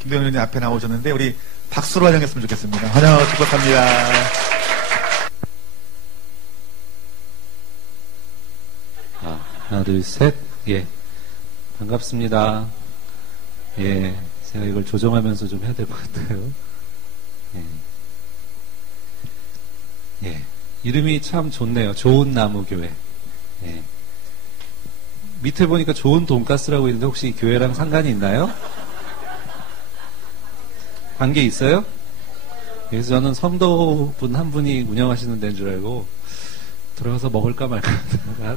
김대현 의원님 앞에 나오셨는데 우리 박수로 환영했으면 좋겠습니다. 환영 축복합니다. 하나, 둘, 셋. 예. 반갑습니다. 예. 제가 이걸 조정하면서 좀 해야 될 것 같아요. 예. 예. 이름이 참 좋네요. 좋은 나무 교회. 예. 밑에 보니까 좋은 돈가스라고 있는데 혹시 교회랑 상관이 있나요? 관계 있어요? 그래서 저는 성도분 한 분이 운영하시는 데인 줄 알고 들어가서 먹을까 말까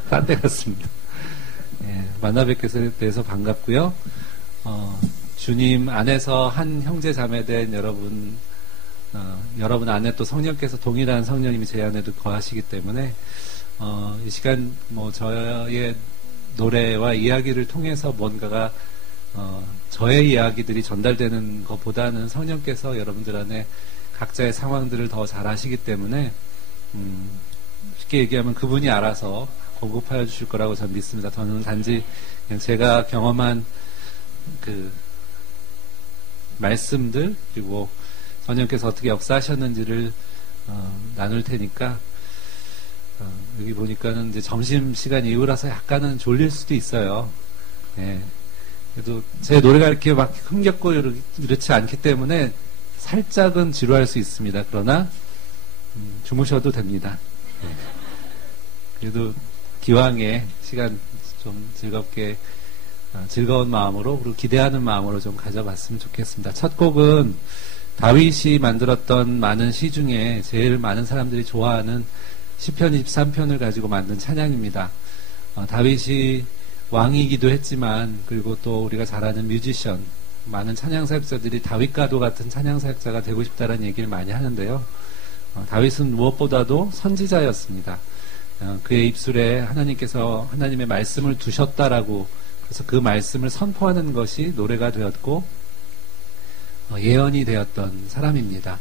딴 데 갔습니다. 예, 만나 뵙게 돼서 반갑고요. 주님 안에서 한 형제 자매 된 여러분, 여러분 안에 또 성령께서 동일한 성령님이 제 안에도 거하시기 때문에 이 시간 뭐 저의 노래와 이야기를 통해서 뭔가가 저의 이야기들이 전달되는 것보다는 성령께서 여러분들 안에 각자의 상황들을 더 잘 아시기 때문에 쉽게 얘기하면 그분이 알아서 공급하여 주실 거라고 저는 믿습니다. 저는 단지 그냥 제가 경험한 그 말씀들 그리고 성령께서 어떻게 역사하셨는지를 나눌 테니까 여기 보니까는 이제 점심시간 이후라서 약간은 졸릴 수도 있어요. 예. 그래도 제 노래가 이렇게 막 흥겹고 이렇지 않기 때문에 살짝은 지루할 수 있습니다. 그러나 주무셔도 됩니다. 예. 그래도 기왕에 시간 좀 즐겁게 즐거운 마음으로 그리고 기대하는 마음으로 좀 가져봤으면 좋겠습니다. 첫 곡은 다윗이 만들었던 많은 시 중에 제일 많은 사람들이 좋아하는 시편 23편을 가지고 만든 찬양입니다. 다윗이 왕이기도 했지만 그리고 또 우리가 잘 아는 뮤지션 많은 찬양 사역자들이 다윗과도 같은 찬양 사역자가 되고 싶다는 얘기를 많이 하는데요. 다윗은 무엇보다도 선지자였습니다. 그의 입술에 하나님께서 하나님의 말씀을 두셨다라고 그래서 그 말씀을 선포하는 것이 노래가 되었고 예언이 되었던 사람입니다.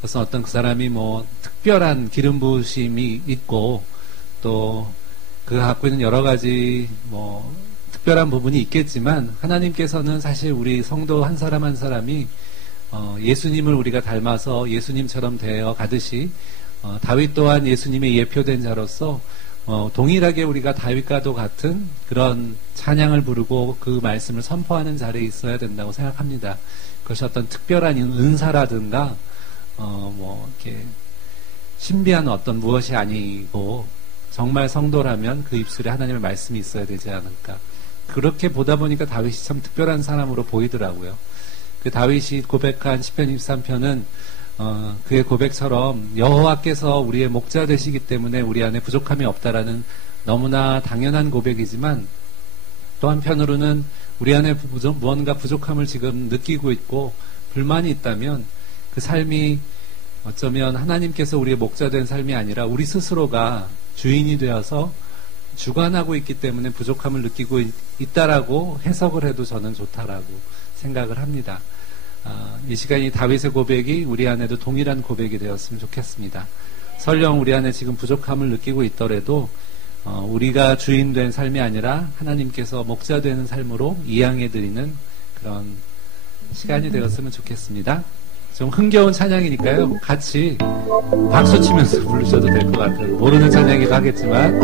그래서 어떤 그 사람이 뭐 특별한 기름 부으심이 있고 또 그가 갖고 있는 여러 가지 뭐 특별한 부분이 있겠지만 하나님께서는 사실 우리 성도 한 사람 한 사람이 예수님을 우리가 닮아서 예수님처럼 되어 가듯이 다윗 또한 예수님의 예표된 자로서 동일하게 우리가 다윗과도 같은 그런 찬양을 부르고 그 말씀을 선포하는 자리에 있어야 된다고 생각합니다. 그것이 어떤 특별한 은사라든가 뭐 이렇게 신비한 어떤 무엇이 아니고 정말 성도라면 그 입술에 하나님의 말씀이 있어야 되지 않을까. 그렇게 보다 보니까 다윗이 참 특별한 사람으로 보이더라고요. 그 다윗이 고백한 시편 23편은 그의 고백처럼 여호와께서 우리의 목자 되시기 때문에 우리 안에 부족함이 없다라는 너무나 당연한 고백이지만 또 한편으로는 우리 안에 무언가 부족함을 지금 느끼고 있고 불만이 있다면 그 삶이 어쩌면 하나님께서 우리의 목자 된 삶이 아니라 우리 스스로가 주인이 되어서 주관하고 있기 때문에 부족함을 느끼고 있다라고 해석을 해도 저는 좋다라고 생각을 합니다. 이 시간이 다윗의 고백이 우리 안에도 동일한 고백이 되었으면 좋겠습니다. 설령 우리 안에 지금 부족함을 느끼고 있더라도 우리가 주인 된 삶이 아니라 하나님께서 목자 되는 삶으로 이양해드리는 그런 시간이 되었으면 좋겠습니다. 좀 흥겨운 찬양이니까요. 같이 박수 치면서 부르셔도 될 것 같아요. 모르는 찬양이기도 하겠지만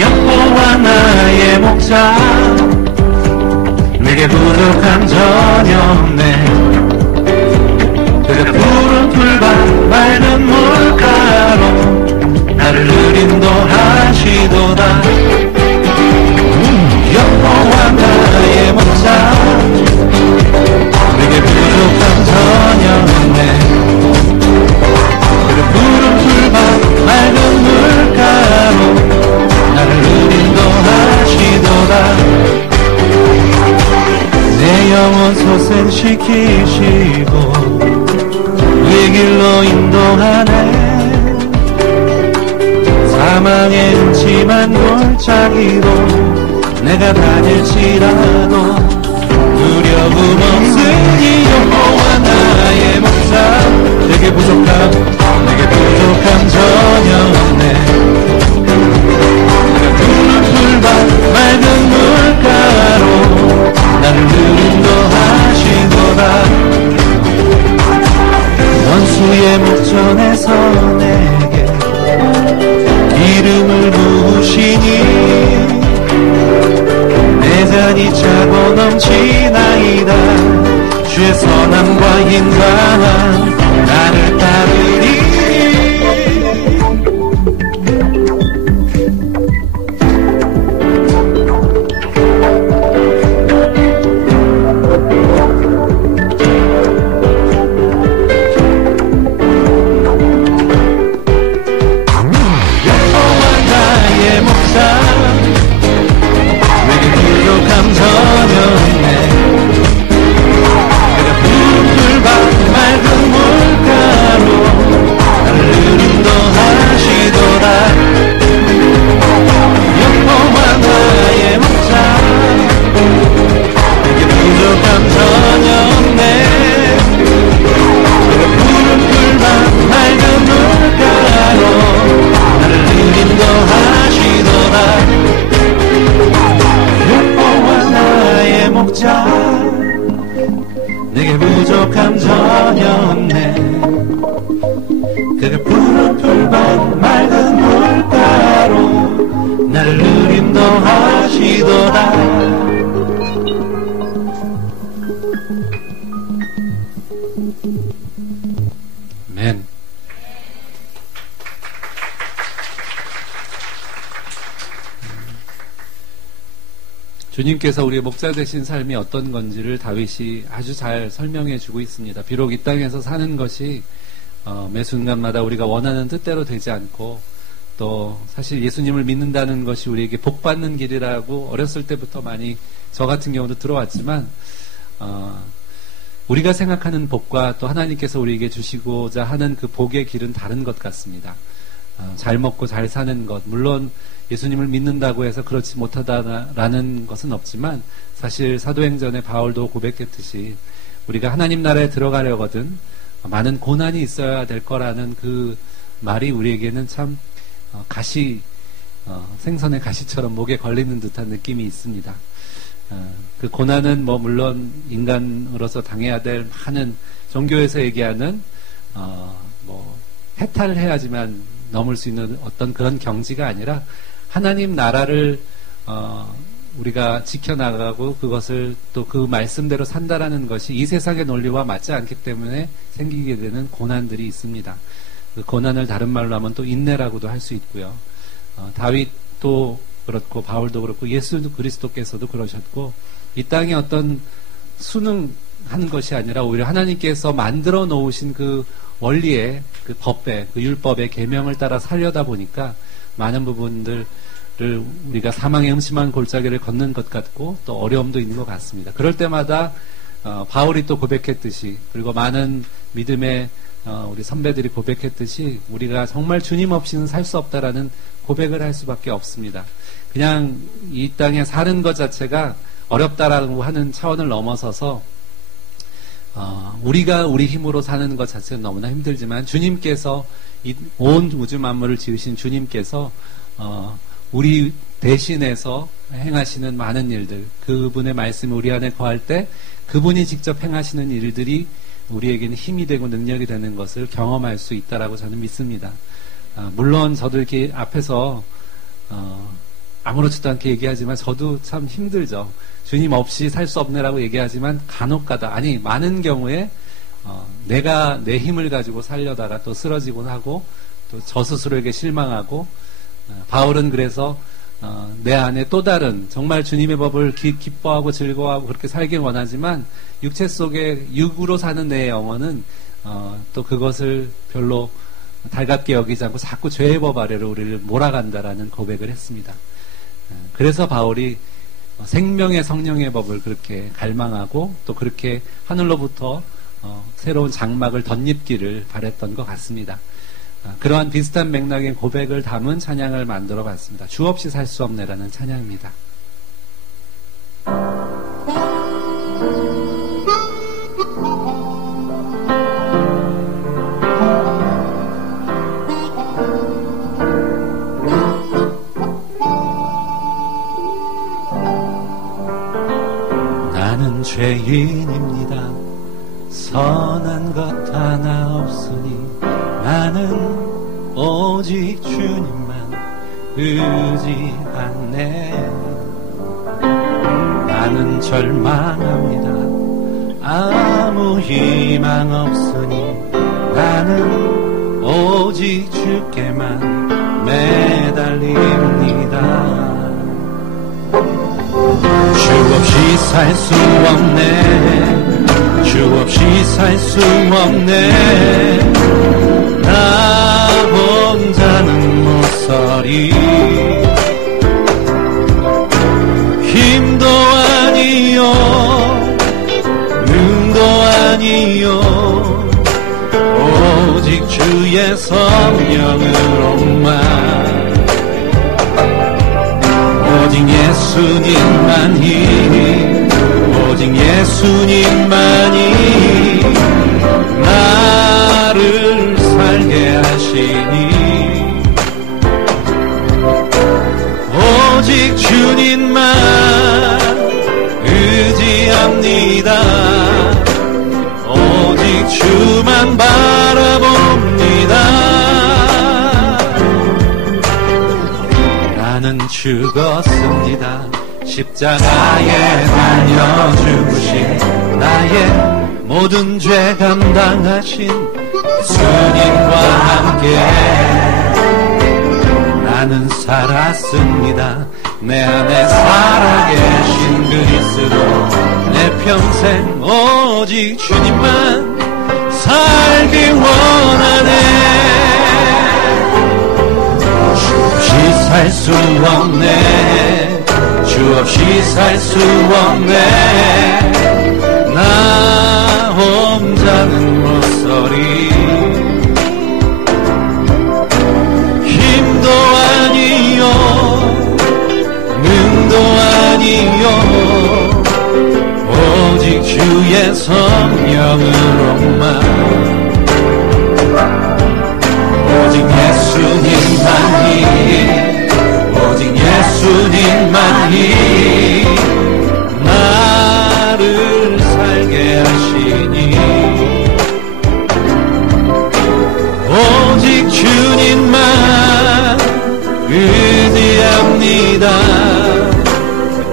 여호와 나의 목자 내게 부족함 전혀 없네. 그가 푸른 풀밭 맑은 물가로 나를 인도하시도다. 여호와 나의 목자 내게 부족함 전혀 없네. 그가 푸른 풀밭 맑은 물가로 나를 인도하시도다. 내 영혼 소생시키시고 이 길로 인도하네. 사망의 음침한 골짜기로 내가 다닐지라도 두려움 없으니 여호와 나의 목자 내게 부족함 전혀 없네. 푸른 풀밭 맑은 물가로 나를 인도하시도다. 원수의 목전에서 내게 기름을 부으시니 내 잔이 차고 넘치나이다. 주의 선함과 인자함 나를 따르리. 내게 부족함 전혀 없네. 그가 푸른 풀밭 맑은 물가로 나를 인도하시도다. 아멘. 주님께서 우리의 목자 되신 삶이 어떤 건지를 다윗이 아주 잘 설명해 주고 있습니다. 비록 이 땅에서 사는 것이 매 순간마다 우리가 원하는 뜻대로 되지 않고, 또 사실 예수님을 믿는다는 것이 우리에게 복받는 길이라고 어렸을 때부터 많이 저 같은 경우도 들어왔지만, 우리가 생각하는 복과 또 하나님께서 우리에게 주시고자 하는 그 복의 길은 다른 것 같습니다. 잘 먹고 잘 사는 것, 물론 예수님을 믿는다고 해서 그렇지 못하다라는 것은 없지만, 사실 사도행전에 바울도 고백했듯이 우리가 하나님 나라에 들어가려거든 많은 고난이 있어야 될 거라는 그 말이 우리에게는 참 생선의 가시처럼 목에 걸리는 듯한 느낌이 있습니다. 그 고난은 물론 인간으로서 당해야 될 많은, 종교에서 얘기하는 해탈을 해야지만 넘을 수 있는 어떤 그런 경지가 아니라, 하나님 나라를 우리가 지켜나가고 그것을 또 그 말씀대로 산다라는 것이 이 세상의 논리와 맞지 않기 때문에 생기게 되는 고난들이 있습니다. 그 고난을 다른 말로 하면 또 인내라고도 할 수 있고요. 다윗도 그렇고 바울도 그렇고 예수 그리스도께서도 그러셨고, 이 땅에 어떤 순응하는 것이 아니라 오히려 하나님께서 만들어 놓으신 그 원리의 그 법의, 그 율법의 계명을 따라 살려다 보니까 많은 부분들을 우리가 사망의 음침한 골짜기를 걷는 것 같고 또 어려움도 있는 것 같습니다. 그럴 때마다 바울이 또 고백했듯이, 그리고 많은 믿음의 우리 선배들이 고백했듯이, 우리가 정말 주님 없이는 살 수 없다라는 고백을 할 수밖에 없습니다. 그냥 이 땅에 사는 것 자체가 어렵다라고 하는 차원을 넘어서서 우리가 우리 힘으로 사는 것 자체는 너무나 힘들지만, 주님께서 이 온 우주 만물을 지으신 주님께서 우리 대신해서 행하시는 많은 일들, 그분의 말씀이 우리 안에 거할 때 그분이 직접 행하시는 일들이 우리에게는 힘이 되고 능력이 되는 것을 경험할 수 있다라고 저는 믿습니다. 물론 저도 이렇게 앞에서 아무렇지도 않게 얘기하지만 저도 참 힘들죠. 주님 없이 살 수 없네라고 얘기하지만 간혹가다, 아니 많은 경우에 내가 내 힘을 가지고 살려다가 또 쓰러지곤 하고, 또 저 스스로에게 실망하고, 바울은 그래서 내 안에 또 다른 정말 주님의 법을 기뻐하고 즐거워하고 그렇게 살길 원하지만, 육체 속에 육으로 사는 내 영혼은 또 그것을 별로 달갑게 여기지 않고 자꾸 죄의 법 아래로 우리를 몰아간다라는 고백을 했습니다. 그래서 바울이 생명의 성령의 법을 그렇게 갈망하고 또 그렇게 하늘로부터 새로운 장막을 덧입기를 바랬던 것 같습니다. 그러한 비슷한 맥락의 고백을 담은 찬양을 만들어 봤습니다. 주 없이 살 수 없네라는 찬양입니다. 없으니 나는 오직 주님만 의지하네. 나는 절망합니다. 아무 희망 없으니 나는 오직 주께만 매달립니다. 주 없이 살 수 없네. 주 없이 살 수 없네. 나 혼자는 못 서리. 힘도 아니요 능도 아니요 오직 주의 성령으로만. 오직 예수님만이 오직 예수님만이 나를 살게 하시니. 오직 주님만 의지합니다. 오직 주만 바라봅니다. 나는 죽었습니다. 십자가에 달려 죽으신 나의 모든 죄 감당하신 예수님과 함께 나는 살았습니다. 내 안에 살아계신 그리스도 내 평생 오직 주님만 살기 원하네. 주 없이 살 수 없네. 주 없이 살 수 없네. 나 혼자는 못 서리. 힘도 아니요 능도 아니요 오직 주의 성령으로만. 오직 예수님만이 오직 예수님만이 나를 살게 하시니. 오직 주님만 의지합니다.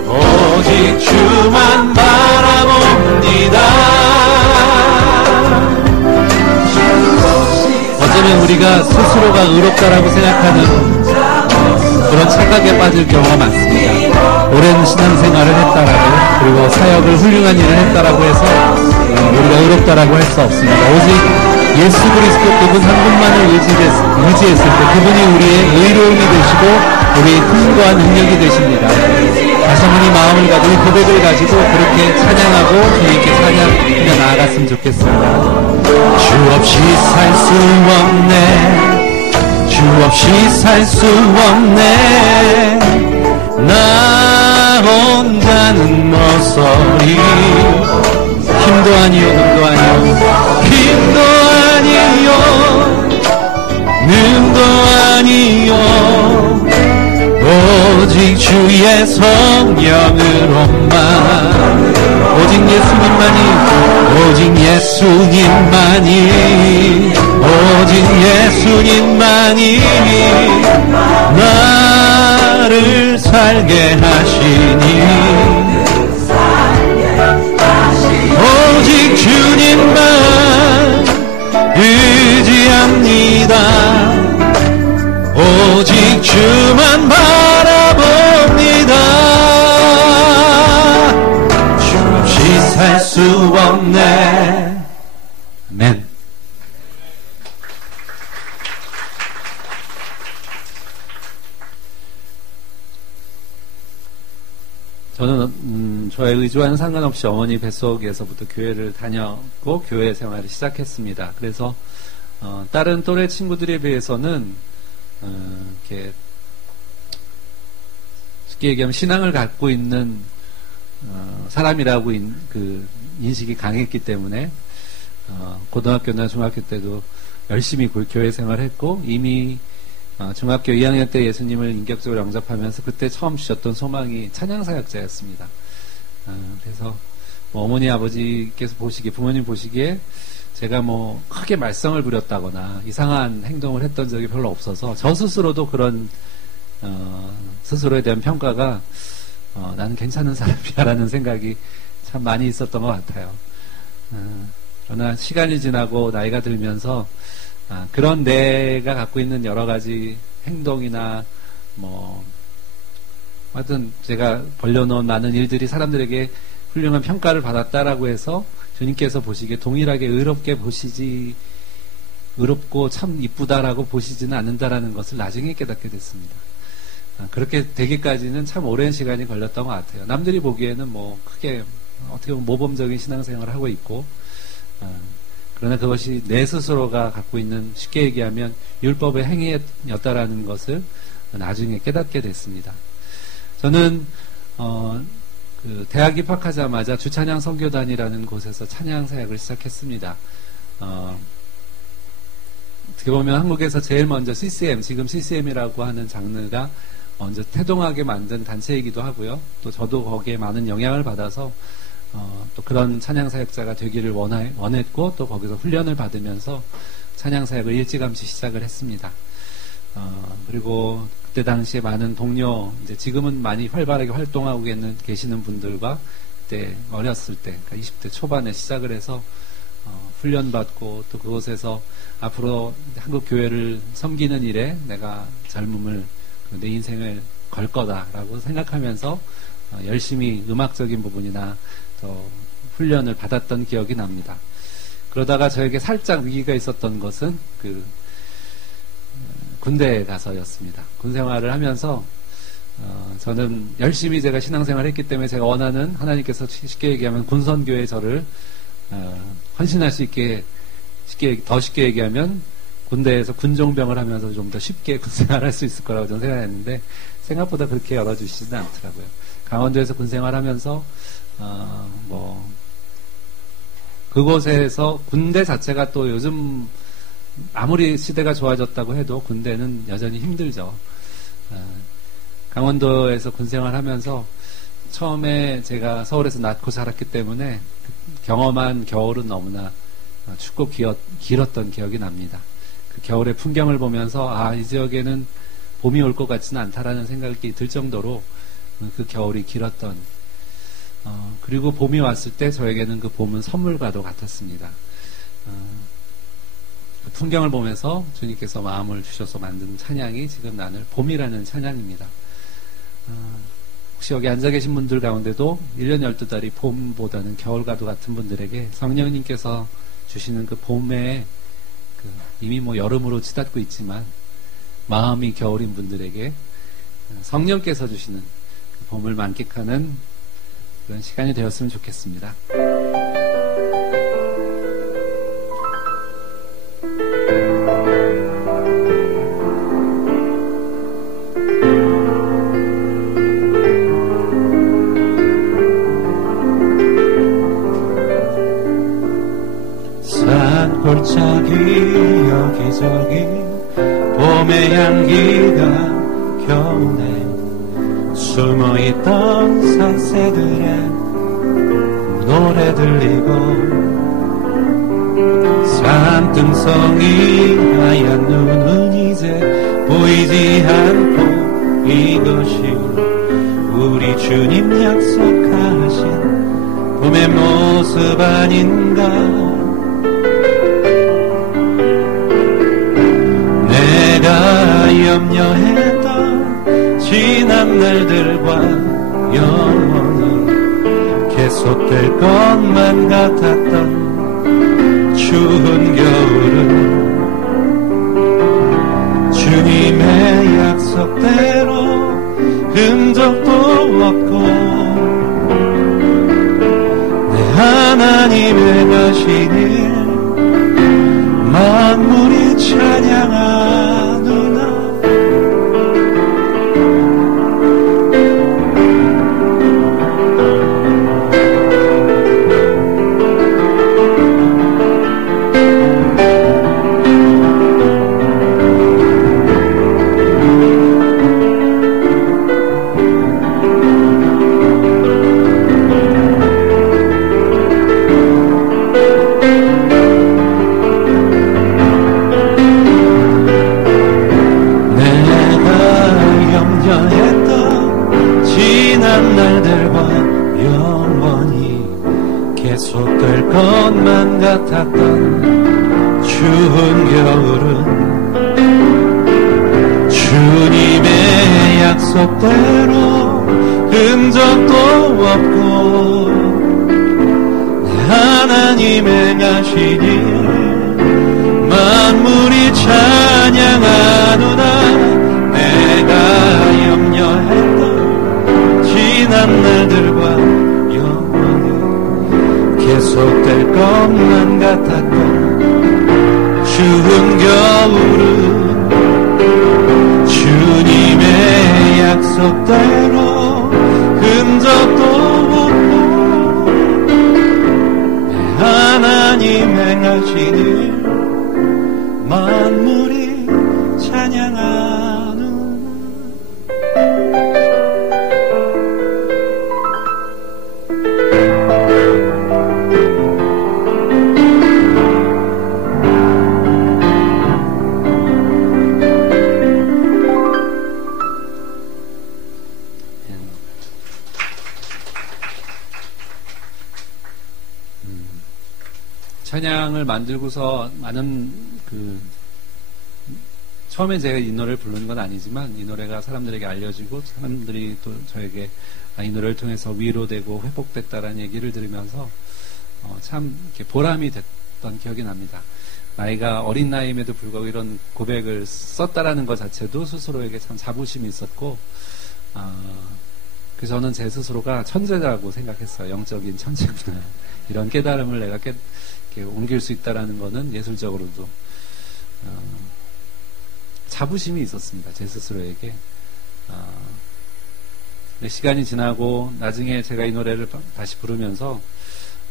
오직 주만 바라봅니다. 어쩌면 우리가 스스로가 의롭다라고 생각하는 그런 착각에 빠질 경우가 많습니다. 오랜 신앙생활을 했다라고 그리고 사역을 훌륭한 일을 했다라고 해서 우리가 의롭다라고 할 수 없습니다. 오직 예수 그리스도 그분 한 분만을 의지했을 때 그분이 우리의 의로움이 되시고 우리의 힘과 능력이 되십니다. 다시 한번 이 마음을 가지고 고백을 가지고 그렇게 찬양하고 주님께 찬양하며 나아갔으면 좋겠습니다. 주 없이 살 수 없네. 주 없이 살 수 없네. 나 혼자는 못 서리. 힘도 아니요 능도 아니요 힘도 아니요 능도 아니요 오직 주의 성령으로만. 오직 예수님만이 오직 예수님만이 오직 예수님만이 나를 살게 하시니. 오직 주님만 의지합니다. 오직 주만 바라봅니다. 주 없이 살 수 없네. 아멘. 저는 저의 의지와는 상관없이 어머니 뱃속에서부터 교회를 다녔고 교회 생활을 시작했습니다. 그래서 다른 또래 친구들에 비해서는 이렇게 쉽게 얘기하면 신앙을 갖고 있는 사람이라고 그 인식이 강했기 때문에 고등학교나 중학교 때도 열심히 교회 생활했고 이미 중학교 2학년 때 예수님을 인격적으로 영접하면서 그때 처음 주셨던 소망이 찬양사역자였습니다. 그래서 어머니 아버지께서 보시기에 부모님 보시기에 제가 뭐 크게 말썽을 부렸다거나 이상한 행동을 했던 적이 별로 없어서 저 스스로도 그런 스스로에 대한 평가가 나는 괜찮은 사람이야라는 생각이 참 많이 있었던 것 같아요. 그러나 시간이 지나고 나이가 들면서 그런 내가 갖고 있는 여러 가지 행동이나 뭐 하여튼 제가 벌려놓은 많은 일들이 사람들에게 훌륭한 평가를 받았다라고 해서 주님께서 보시기에 동일하게 의롭고 참 이쁘다라고 보시지는 않는다라는 것을 나중에 깨닫게 됐습니다. 그렇게 되기까지는 참 오랜 시간이 걸렸던 것 같아요. 남들이 보기에는 뭐 크게 어떻게 보면 모범적인 신앙생활을 하고 있고, 그러나 그것이 내 스스로가 갖고 있는, 쉽게 얘기하면 율법의 행위였다라는 것을 나중에 깨닫게 됐습니다. 저는 그 대학 입학하자마자 주찬양 선교단이라는 곳에서 찬양 사역을 시작했습니다. 어떻게 보면 한국에서 제일 먼저 CCM, 지금 CCM이라고 하는 장르가 먼저 태동하게 만든 단체이기도 하고요. 또 저도 거기에 많은 영향을 받아서 또 그런 찬양 사역자가 되기를 원했고, 또 거기서 훈련을 받으면서 찬양 사역을 일찌감치 시작을 했습니다. 그리고 그때 당시에 많은 동료, 이제 지금은 많이 활발하게 활동하고 계시는 분들과 그때 어렸을 때, 그러니까 20대 초반에 시작을 해서 훈련받고, 또 그곳에서 앞으로 한국 교회를 섬기는 일에 내가 젊음을, 내 인생을 걸 거다라고 생각하면서 열심히 음악적인 부분이나 더 훈련을 받았던 기억이 납니다. 그러다가 저에게 살짝 위기가 있었던 것은 군대에 가서였습니다. 군 생활을 하면서 저는 열심히 제가 신앙생활을 했기 때문에 제가 원하는, 하나님께서 쉽게 얘기하면 군선교에 저를 헌신할 수 있게, 더 쉽게 얘기하면 군대에서 군종병을 하면서 좀 더 쉽게 군생활을 할 수 있을 거라고 저는 생각했는데 생각보다 그렇게 열어주시지는 않더라고요. 강원도에서 군생활하면서 그곳에서 군대 자체가 또 요즘 아무리 시대가 좋아졌다고 해도 군대는 여전히 힘들죠. 강원도에서 군생활하면서 처음에 제가 서울에서 낳고 자랐기 때문에 경험한 겨울은 너무나 춥고 길었던 기억이 납니다. 그 겨울의 풍경을 보면서 이 지역에는 봄이 올 것 같지는 않다라는 생각이 들 정도로 그 겨울이 길었던, 그리고 봄이 왔을 때 저에게는 그 봄은 선물과도 같았습니다. 그 풍경을 보면서 주님께서 마음을 주셔서 만든 찬양이 지금 나눌 봄이라는 찬양입니다. 혹시 여기 앉아 계신 분들 가운데도 1년 12달이 봄보다는 겨울과도 같은 분들에게 성령님께서 주시는 그 봄에 이미 뭐 여름으로 치닫고 있지만 마음이 겨울인 분들에게 성령께서 주시는 그 봄을 만끽하는 그런 시간이 되었으면 좋겠습니다. 골짜기 여기저기 봄의 향기가 겨우내 숨어있던 산새들의 노래 들리고 산등성이 하얀 눈은 이제 보이지 않고 이것이 우리 주님 약속하신 봄의 모습 아닌가. 염려했던 지난 날들과 영원히 계속될 것만 같았던 추운 겨울은 주님의 약속대로 흔적도 없고 내 하나님의 가시니 만물이 찬양하노라. 겨울은 주님의 약속대로 흔적도 없고 하나님 행하신 일 만물이 찬양하노라. 내가 염려했던 지난 날들과 영원히 계속될 것만 같았던 추운 겨울은 주님의 약속대로 흔적도 없고 내 하나님 행하신 일 만물이 찬양하는 찬양을 만들고서 많은 처음에 제가 이 노래를 부르는 건 아니지만 이 노래가 사람들에게 알려지고 사람들이 또 저에게 이 노래를 통해서 위로되고 회복됐다라는 얘기를 들으면서 참 이렇게 보람이 됐던 기억이 납니다. 나이가 어린 나이임에도 불구하고 이런 고백을 썼다라는 것 자체도 스스로에게 참 자부심이 있었고 그래서 저는 제 스스로가 천재라고 생각했어요. 영적인 천재구나. 이런 깨달음을 내가 이렇게 옮길 수 있다라는 거는 예술적으로도 자부심이 있었습니다. 제 스스로에게. 시간이 지나고 나중에 제가 이 노래를 다시 부르면서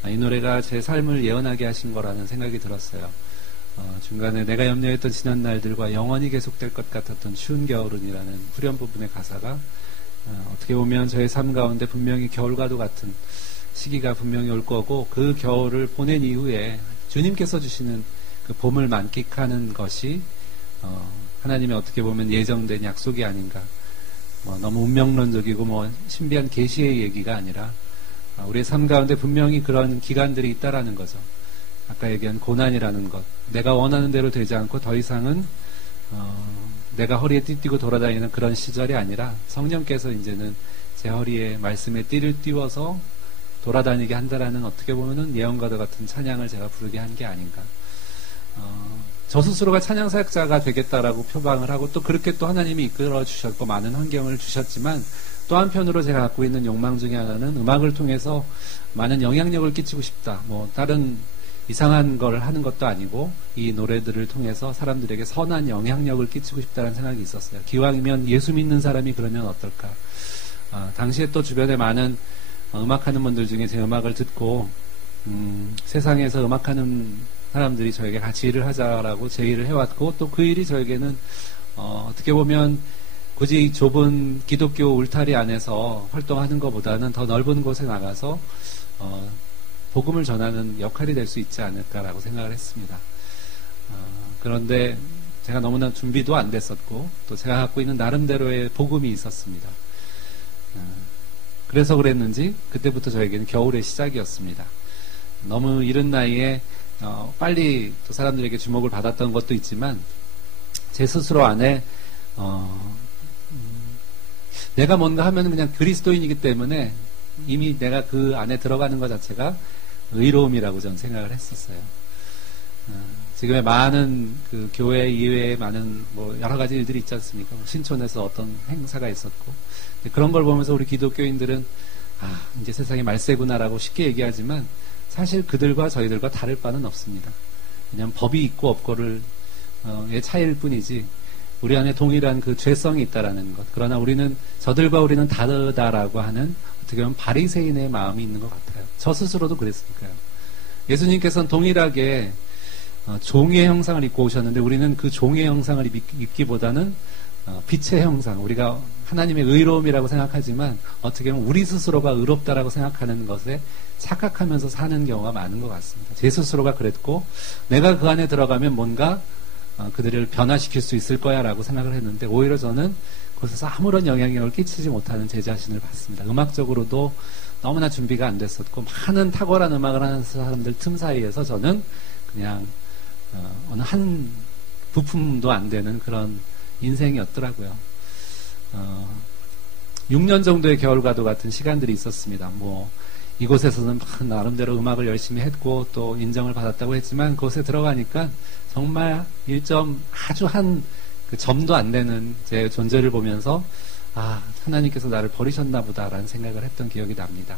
이 노래가 제 삶을 예언하게 하신 거라는 생각이 들었어요. 중간에 내가 염려했던 지난 날들과 영원히 계속될 것 같았던 추운 겨울은이라는 후렴 부분의 가사가 어떻게 보면 저의 삶 가운데 분명히 겨울과도 같은 시기가 분명히 올 거고 그 겨울을 보낸 이후에 주님께서 주시는 그 봄을 만끽하는 것이 하나님의 어떻게 보면 예정된 약속이 아닌가. 너무 운명론적이고 신비한 계시의 얘기가 아니라 우리의 삶 가운데 분명히 그런 기간들이 있다라는 거죠. 아까 얘기한 고난이라는 것, 내가 원하는 대로 되지 않고 더 이상은 내가 허리에 띠띠고 돌아다니는 그런 시절이 아니라 성령께서 이제는 제 허리에 말씀에 띠를 띄워서 돌아다니게 한다라는 어떻게 보면은 예언과도 같은 찬양을 제가 부르게 한 게 아닌가. 저 스스로가 찬양 사역자가 되겠다라고 표방을 하고 또 그렇게 또 하나님이 이끌어 주셨고 많은 환경을 주셨지만 또 한편으로 제가 갖고 있는 욕망 중에 하나는 음악을 통해서 많은 영향력을 끼치고 싶다. 다른 이상한 걸 하는 것도 아니고 이 노래들을 통해서 사람들에게 선한 영향력을 끼치고 싶다는 생각이 있었어요. 기왕이면 예수 믿는 사람이 그러면 어떨까. 당시에 또 주변에 많은 음악하는 분들 중에 제 음악을 듣고 세상에서 음악하는 사람들이 저에게 같이 일을 하자라고 제의를 해왔고 또 그 일이 저에게는 어떻게 보면 굳이 좁은 기독교 울타리 안에서 활동하는 것보다는 더 넓은 곳에 나가서 복음을 전하는 역할이 될 수 있지 않을까라고 생각을 했습니다. 그런데 제가 너무나 준비도 안 됐었고 또 제가 갖고 있는 나름대로의 복음이 있었습니다. 그래서 그랬는지 그때부터 저에게는 겨울의 시작이었습니다. 너무 이른 나이에 빨리 또 사람들에게 주목을 받았던 것도 있지만 제 스스로 안에 내가 뭔가 하면 그냥 그리스도인이기 때문에 이미 내가 그 안에 들어가는 것 자체가 의로움이라고 저는 생각을 했었어요. 지금의 많은 그 교회 이외에 많은 여러 가지 일들이 있지 않습니까? 신촌에서 어떤 행사가 있었고 그런 걸 보면서 우리 기독교인들은 이제 세상이 말세구나라고 쉽게 얘기하지만 사실 그들과 저희들과 다를 바는 없습니다. 그냥 법이 있고 없고를 의 차이일 뿐이지 우리 안에 동일한 그 죄성이 있다라는 것. 그러나 저들과 우리는 다르다라고 하는 어떻게 보면 바리새인의 마음이 있는 것 같아요. 저 스스로도 그랬으니까요. 예수님께서는 동일하게 종의 형상을 입고 오셨는데 우리는 그 종의 형상을 입기보다는 빛의 형상, 우리가 하나님의 의로움이라고 생각하지만 어떻게 보면 우리 스스로가 의롭다라고 생각하는 것에 착각하면서 사는 경우가 많은 것 같습니다. 제 스스로가 그랬고 내가 그 안에 들어가면 뭔가 그들을 변화시킬 수 있을 거야 라고 생각을 했는데 오히려 저는 그곳에서 아무런 영향력을 끼치지 못하는 제 자신을 봤습니다. 음악적으로도 너무나 준비가 안 됐었고 많은 탁월한 음악을 하는 사람들 틈 사이에서 저는 그냥 어느 한 부품도 안 되는 그런 인생이었더라고요. 6년 정도의 겨울과도 같은 시간들이 있었습니다. 뭐 이곳에서는 나름대로 음악을 열심히 했고 또 인정을 받았다고 했지만 그곳에 들어가니까 정말 아주 한 그 점도 안 되는 제 존재를 보면서 하나님께서 나를 버리셨나 보다라는 생각을 했던 기억이 납니다.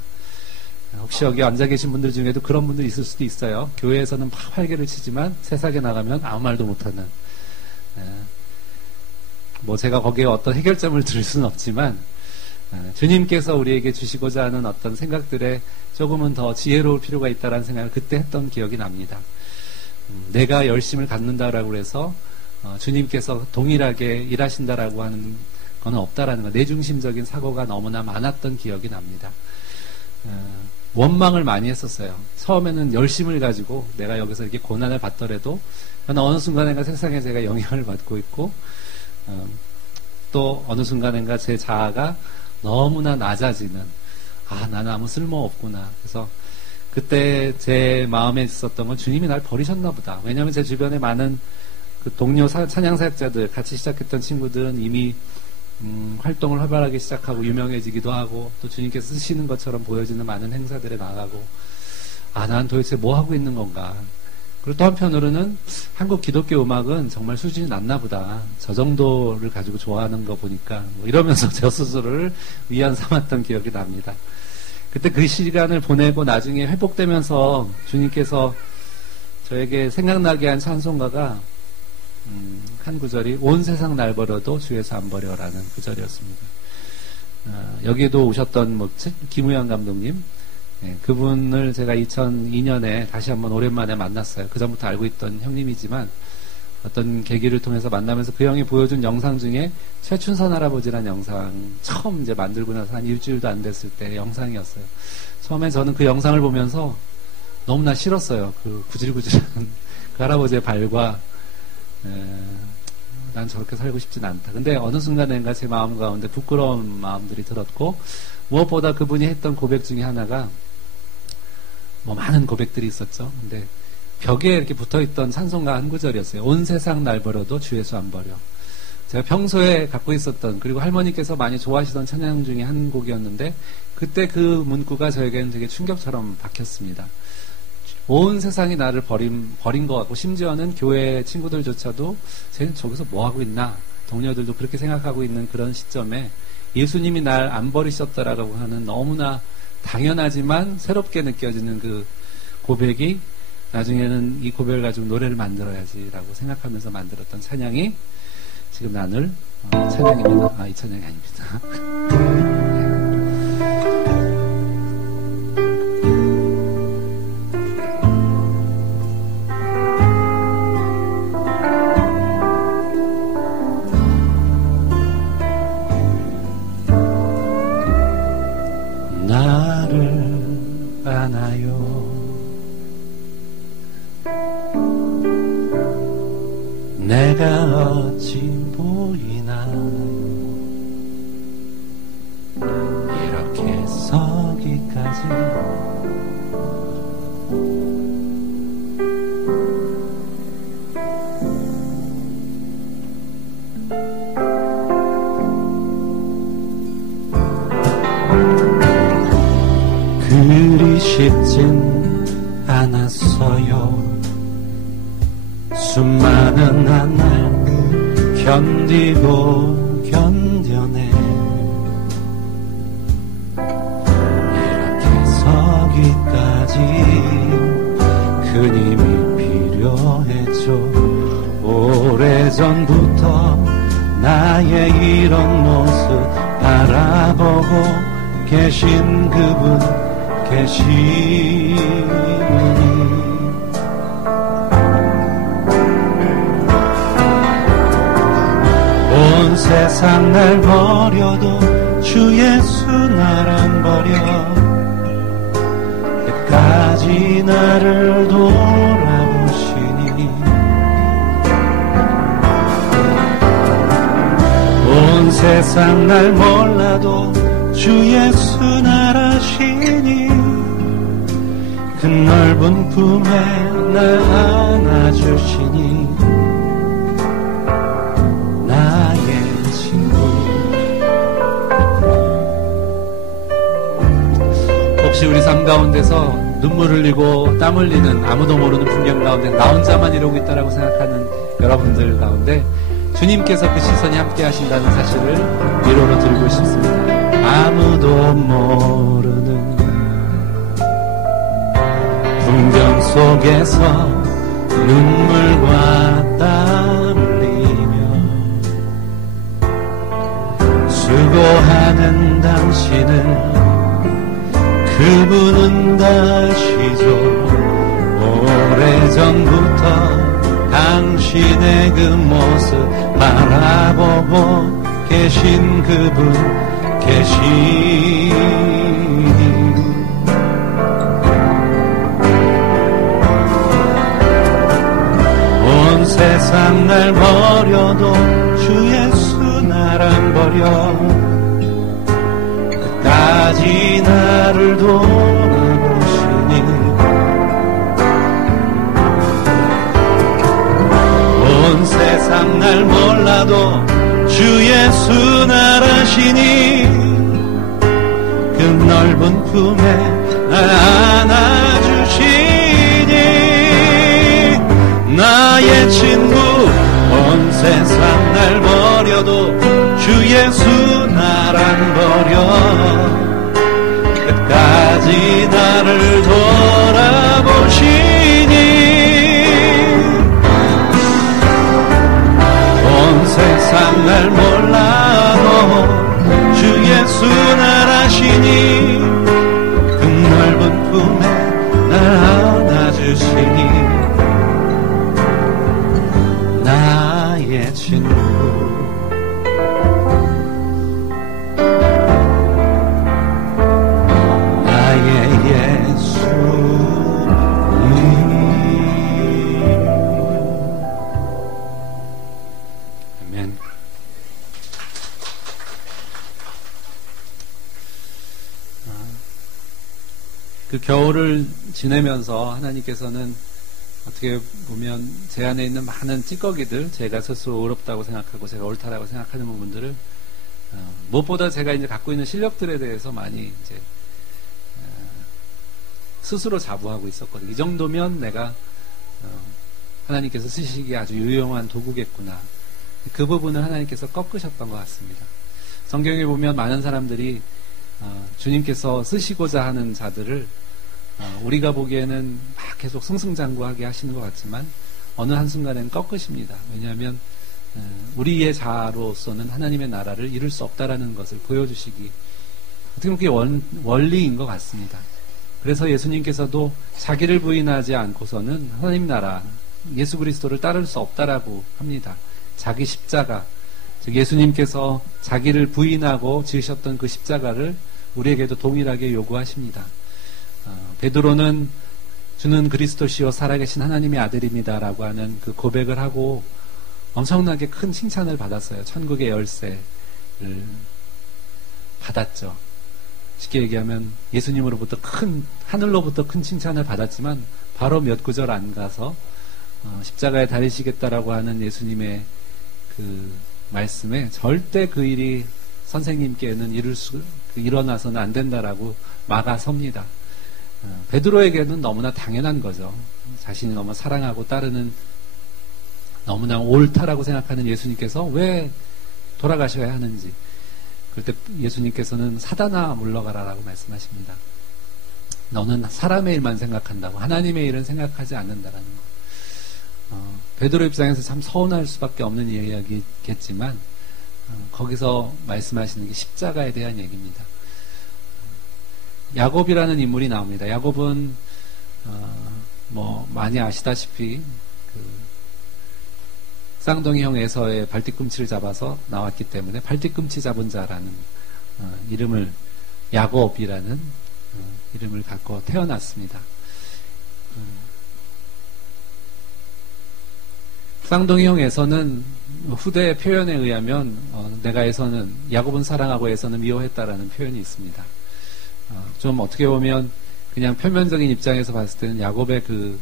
혹시 여기 앉아 계신 분들 중에도 그런 분들 있을 수도 있어요. 교회에서는 막 활개를 치지만 세상에 나가면 아무 말도 못하는. 뭐 제가 거기에 어떤 해결점을 들을 수는 없지만 주님께서 우리에게 주시고자 하는 어떤 생각들에 조금은 더 지혜로울 필요가 있다는 생각을 그때 했던 기억이 납니다. 내가 열심을 갖는다라고 해서 주님께서 동일하게 일하신다라고 하는 건 없다라는 거, 내중심적인 사고가 너무나 많았던 기억이 납니다. 원망을 많이 했었어요. 처음에는 열심을 가지고 내가 여기서 이렇게 고난을 받더라도 어느 순간인가 세상에 제가 영향을 받고 있고 또 어느 순간인가 제 자아가 너무나 낮아지는 나는 아무 쓸모없구나. 그래서 그때 제 마음에 있었던 건 주님이 날 버리셨나 보다. 왜냐하면 제 주변에 많은 그 동료 찬양사역자들, 같이 시작했던 친구들은 이미 활동을 활발하게 시작하고 유명해지기도 하고 또 주님께서 쓰시는 것처럼 보여지는 많은 행사들에 나가고 난 도대체 뭐 하고 있는 건가. 그리고 또 한편으로는 한국 기독교 음악은 정말 수준이 낮나 보다. 저 정도를 가지고 좋아하는 거 보니까 뭐 이러면서 저 스스로를 위안 삼았던 기억이 납니다. 그때 그 시간을 보내고 나중에 회복되면서 주님께서 저에게 생각나게 한 찬송가가 한 구절이 온 세상 날 버려도 주에서 안 버려라는 구절이었습니다. 여기에도 오셨던 김우영 감독님, 그분을 제가 2002년에 다시 한번 오랜만에 만났어요. 그 전부터 알고 있던 형님이지만 어떤 계기를 통해서 만나면서 그 형이 보여준 영상 중에 최춘선 할아버지라는 영상, 처음 이제 만들고 나서 한 일주일도 안 됐을 때 영상이었어요. 처음에 저는 그 영상을 보면서 너무나 싫었어요. 그 구질구질한 그 할아버지의 발과 난 저렇게 살고 싶진 않다. 근데 어느 순간인가 제 마음 가운데 부끄러운 마음들이 들었고, 무엇보다 그분이 했던 고백 중에 하나가 많은 고백들이 있었죠. 근데 벽에 이렇게 붙어있던 찬송가 한 구절이었어요. 온 세상 날 버려도 주 예수 안 버려. 제가 평소에 갖고 있었던, 그리고 할머니께서 많이 좋아하시던 찬양 중에 한 곡이었는데 그때 그 문구가 저에게는 되게 충격처럼 박혔습니다. 온 세상이 나를 버린 것 같고, 심지어는 교회 친구들조차도 쟤는 저기서 뭐 하고 있나, 동료들도 그렇게 생각하고 있는 그런 시점에 예수님이 날 안 버리셨다라고 하는 너무나 당연하지만 새롭게 느껴지는 그 고백이, 나중에는 이 고백을 가지고 노래를 만들어야지라고 생각하면서 만들었던 찬양이 지금 나눌 찬양입니다. 이 찬양이 아닙니다. 내가 어찌 보이나요? 이렇게 서기까지 그리 쉽진 않았어요. 수많은 나날 견디고 견뎌내 이렇게 서기까지 큰 힘이 필요했죠. 오래전부터 나의 이런 모습 바라보고 계신 그분 계시니 온 세상 날 버려도 주 예수 날 안 버려 끝까지 나를 돌아보시니 온 세상 날 몰라도 주 예수 날 아시니 그 넓은 품에 날 안아주시니 잠시 우리 삶 가운데서 눈물 흘리고 땀 흘리는 아무도 모르는 풍경 가운데 나 혼자만 이러고 있다라고 생각하는 여러분들 가운데 주님께서 그 시선이 함께 하신다는 사실을 위로로 드리고 싶습니다. 아무도 모르는 풍경 속에서 눈물과 땀 흘리며 수고하는 당신을 그분은 다시죠. 오래전부터 당신의 그 모습 바라보고 계신 그분 계시니 온 세상 날 버려도 주 예수 날 안 버려 끝까지 나를 돌아보시니 온 세상 날 몰라도 주 예수 날 아시니 그 넓은 품에 날 안아주시니 나의 친구 온 세상 날 버려도 주 예수 날 안 버려 끝까지 나를 돌아보시니 온 세상 날 몰라도 주 예수 날 아시니 그 넓은 품에 날 안아주시니 나의 친구 그 겨울을 지내면서 하나님께서는 어떻게 보면 제 안에 있는 많은 찌꺼기들, 제가 스스로 어렵다고 생각하고 제가 옳다라고 생각하는 부분들을 무엇보다 제가 이제 갖고 있는 실력들에 대해서 많이 이제 스스로 자부하고 있었거든요. 이 정도면 내가 하나님께서 쓰시기에 아주 유용한 도구겠구나. 그 부분을 하나님께서 꺾으셨던 것 같습니다. 성경에 보면 많은 사람들이 주님께서 쓰시고자 하는 자들을 우리가 보기에는 막 계속 승승장구하게 하시는 것 같지만 어느 한순간에는 꺾으십니다. 왜냐하면 우리의 자아로서는 하나님의 나라를 이룰 수 없다라는 것을 보여주시기 어떻게 보면 그게 원리인 것 같습니다. 그래서 예수님께서도 자기를 부인하지 않고서는 하나님 나라 예수 그리스도를 따를 수 없다라고 합니다. 자기 십자가, 즉 예수님께서 자기를 부인하고 지으셨던 그 십자가를 우리에게도 동일하게 요구하십니다. 베드로는 주는 그리스도시요 살아계신 하나님의 아들입니다라고 하는 그 고백을 하고 엄청나게 큰 칭찬을 받았어요. 천국의 열쇠를 받았죠. 쉽게 얘기하면 예수님으로부터 하늘로부터 큰 칭찬을 받았지만 바로 몇 구절 안 가서 십자가에 달리시겠다라고 하는 예수님의 그 말씀에 절대 그 일이 선생님께는 일어나서는 안 된다라고 막아섭니다. 베드로에게는 너무나 당연한 거죠. 자신이 너무 사랑하고 따르는 너무나 옳다라고 생각하는 예수님께서 왜 돌아가셔야 하는지. 그럴 때 예수님께서는 사단아 물러가라라고 말씀하십니다. 너는 사람의 일만 생각한다고 하나님의 일은 생각하지 않는다라는 거. 베드로 입장에서 참 서운할 수밖에 없는 이야기겠지만 거기서 말씀하시는 게 십자가에 대한 얘기입니다. 야곱이라는 인물이 나옵니다. 야곱은 많이 아시다시피 그 쌍둥이 형 에서의 발뒤꿈치를 잡아서 나왔기 때문에 발뒤꿈치 잡은 자라는 이름을 야곱이라는 이름을 갖고 태어났습니다. 쌍둥이 형 에서는 후대 표현에 의하면 내가 에서는 야곱은 사랑하고 에서는 미워했다라는 표현이 있습니다. 좀 어떻게 보면 그냥 표면적인 입장에서 봤을 때는 야곱에게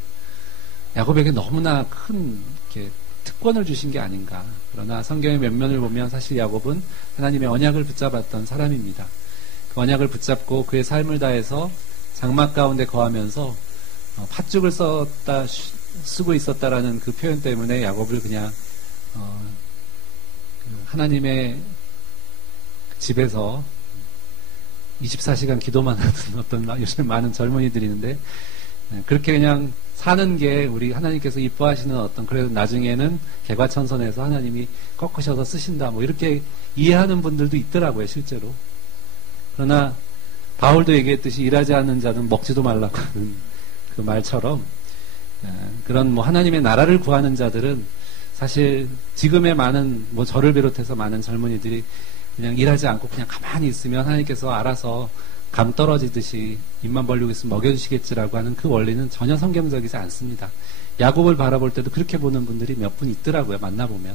너무나 큰 이렇게 특권을 주신 게 아닌가. 그러나 성경의 면면을 보면 사실 야곱은 하나님의 언약을 붙잡았던 사람입니다. 그 언약을 붙잡고 그의 삶을 다해서 장막 가운데 거하면서 팥죽을 쓰고 있었다라는 그 표현 때문에 야곱을 그냥 하나님의 집에서 24시간 기도만 하는 어떤 요즘 많은 젊은이들이 있는데, 그렇게 그냥 사는 게 우리 하나님께서 이뻐하시는 어떤, 그래도 나중에는 개과천선해서 하나님이 꺾으셔서 쓰신다, 뭐 이렇게 이해하는 분들도 있더라고요, 실제로. 그러나 바울도 얘기했듯이 일하지 않는 자는 먹지도 말라고 하는 그 말처럼, 그런 뭐 하나님의 나라를 구하는 자들은 사실 지금의 많은, 뭐 저를 비롯해서 많은 젊은이들이 그냥 일하지 않고 그냥 가만히 있으면 하나님께서 알아서 감 떨어지듯이 입만 벌리고 있으면 먹여주시겠지라고 하는 그 원리는 전혀 성경적이지 않습니다. 야곱을 바라볼 때도 그렇게 보는 분들이 몇 분 있더라고요, 만나보면.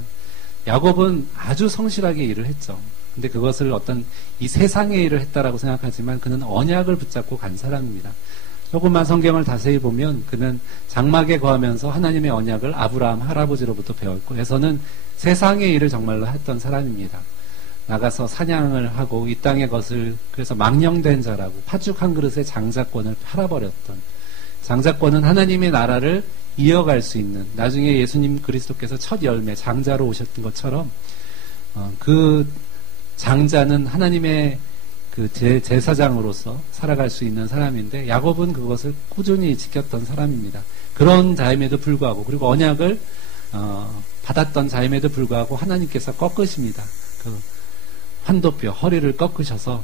야곱은 아주 성실하게 일을 했죠. 근데 그것을 어떤 이 세상의 일을 했다라고 생각하지만 그는 언약을 붙잡고 간 사람입니다. 조금만 성경을 자세히 보면 그는 장막에 거하면서 하나님의 언약을 아브라함 할아버지로부터 배웠고, 해서는 세상의 일을 정말로 했던 사람입니다. 나가서 사냥을 하고 이 땅의 것을, 그래서 망령된 자라고 팥죽 한 그릇에 장자권을 팔아버렸던, 장자권은 하나님의 나라를 이어갈 수 있는, 나중에 예수님 그리스도께서 첫 열매 장자로 오셨던 것처럼 그 장자는 하나님의 그 제사장으로서 살아갈 수 있는 사람인데, 야곱은 그것을 꾸준히 지켰던 사람입니다. 그런 자임에도 불구하고, 그리고 언약을 받았던 자임에도 불구하고 하나님께서 꺾으십니다. 그 환도뼈, 허리를 꺾으셔서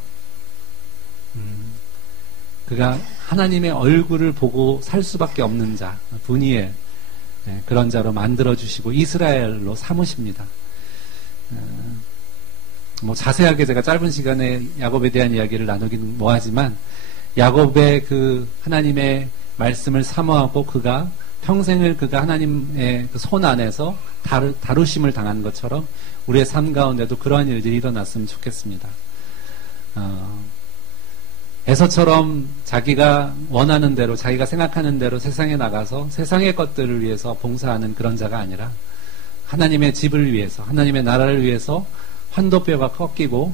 그가 하나님의 얼굴을 보고 살 수밖에 없는 자, 분이엘, 그런 자로 만들어주시고 이스라엘로 삼으십니다. 뭐 자세하게 제가 짧은 시간에 야곱에 대한 이야기를 나누긴 뭐하지만, 야곱의 그 하나님의 말씀을 사모하고 그가 평생을 그가 하나님의 그 손 안에서 다루심을 당한 것처럼 우리의 삶 가운데도 그러한 일들이 일어났으면 좋겠습니다. 에서처럼 자기가 원하는 대로, 자기가 생각하는 대로 세상에 나가서 세상의 것들을 위해서 봉사하는 그런 자가 아니라 하나님의 집을 위해서, 하나님의 나라를 위해서 환도뼈가 꺾이고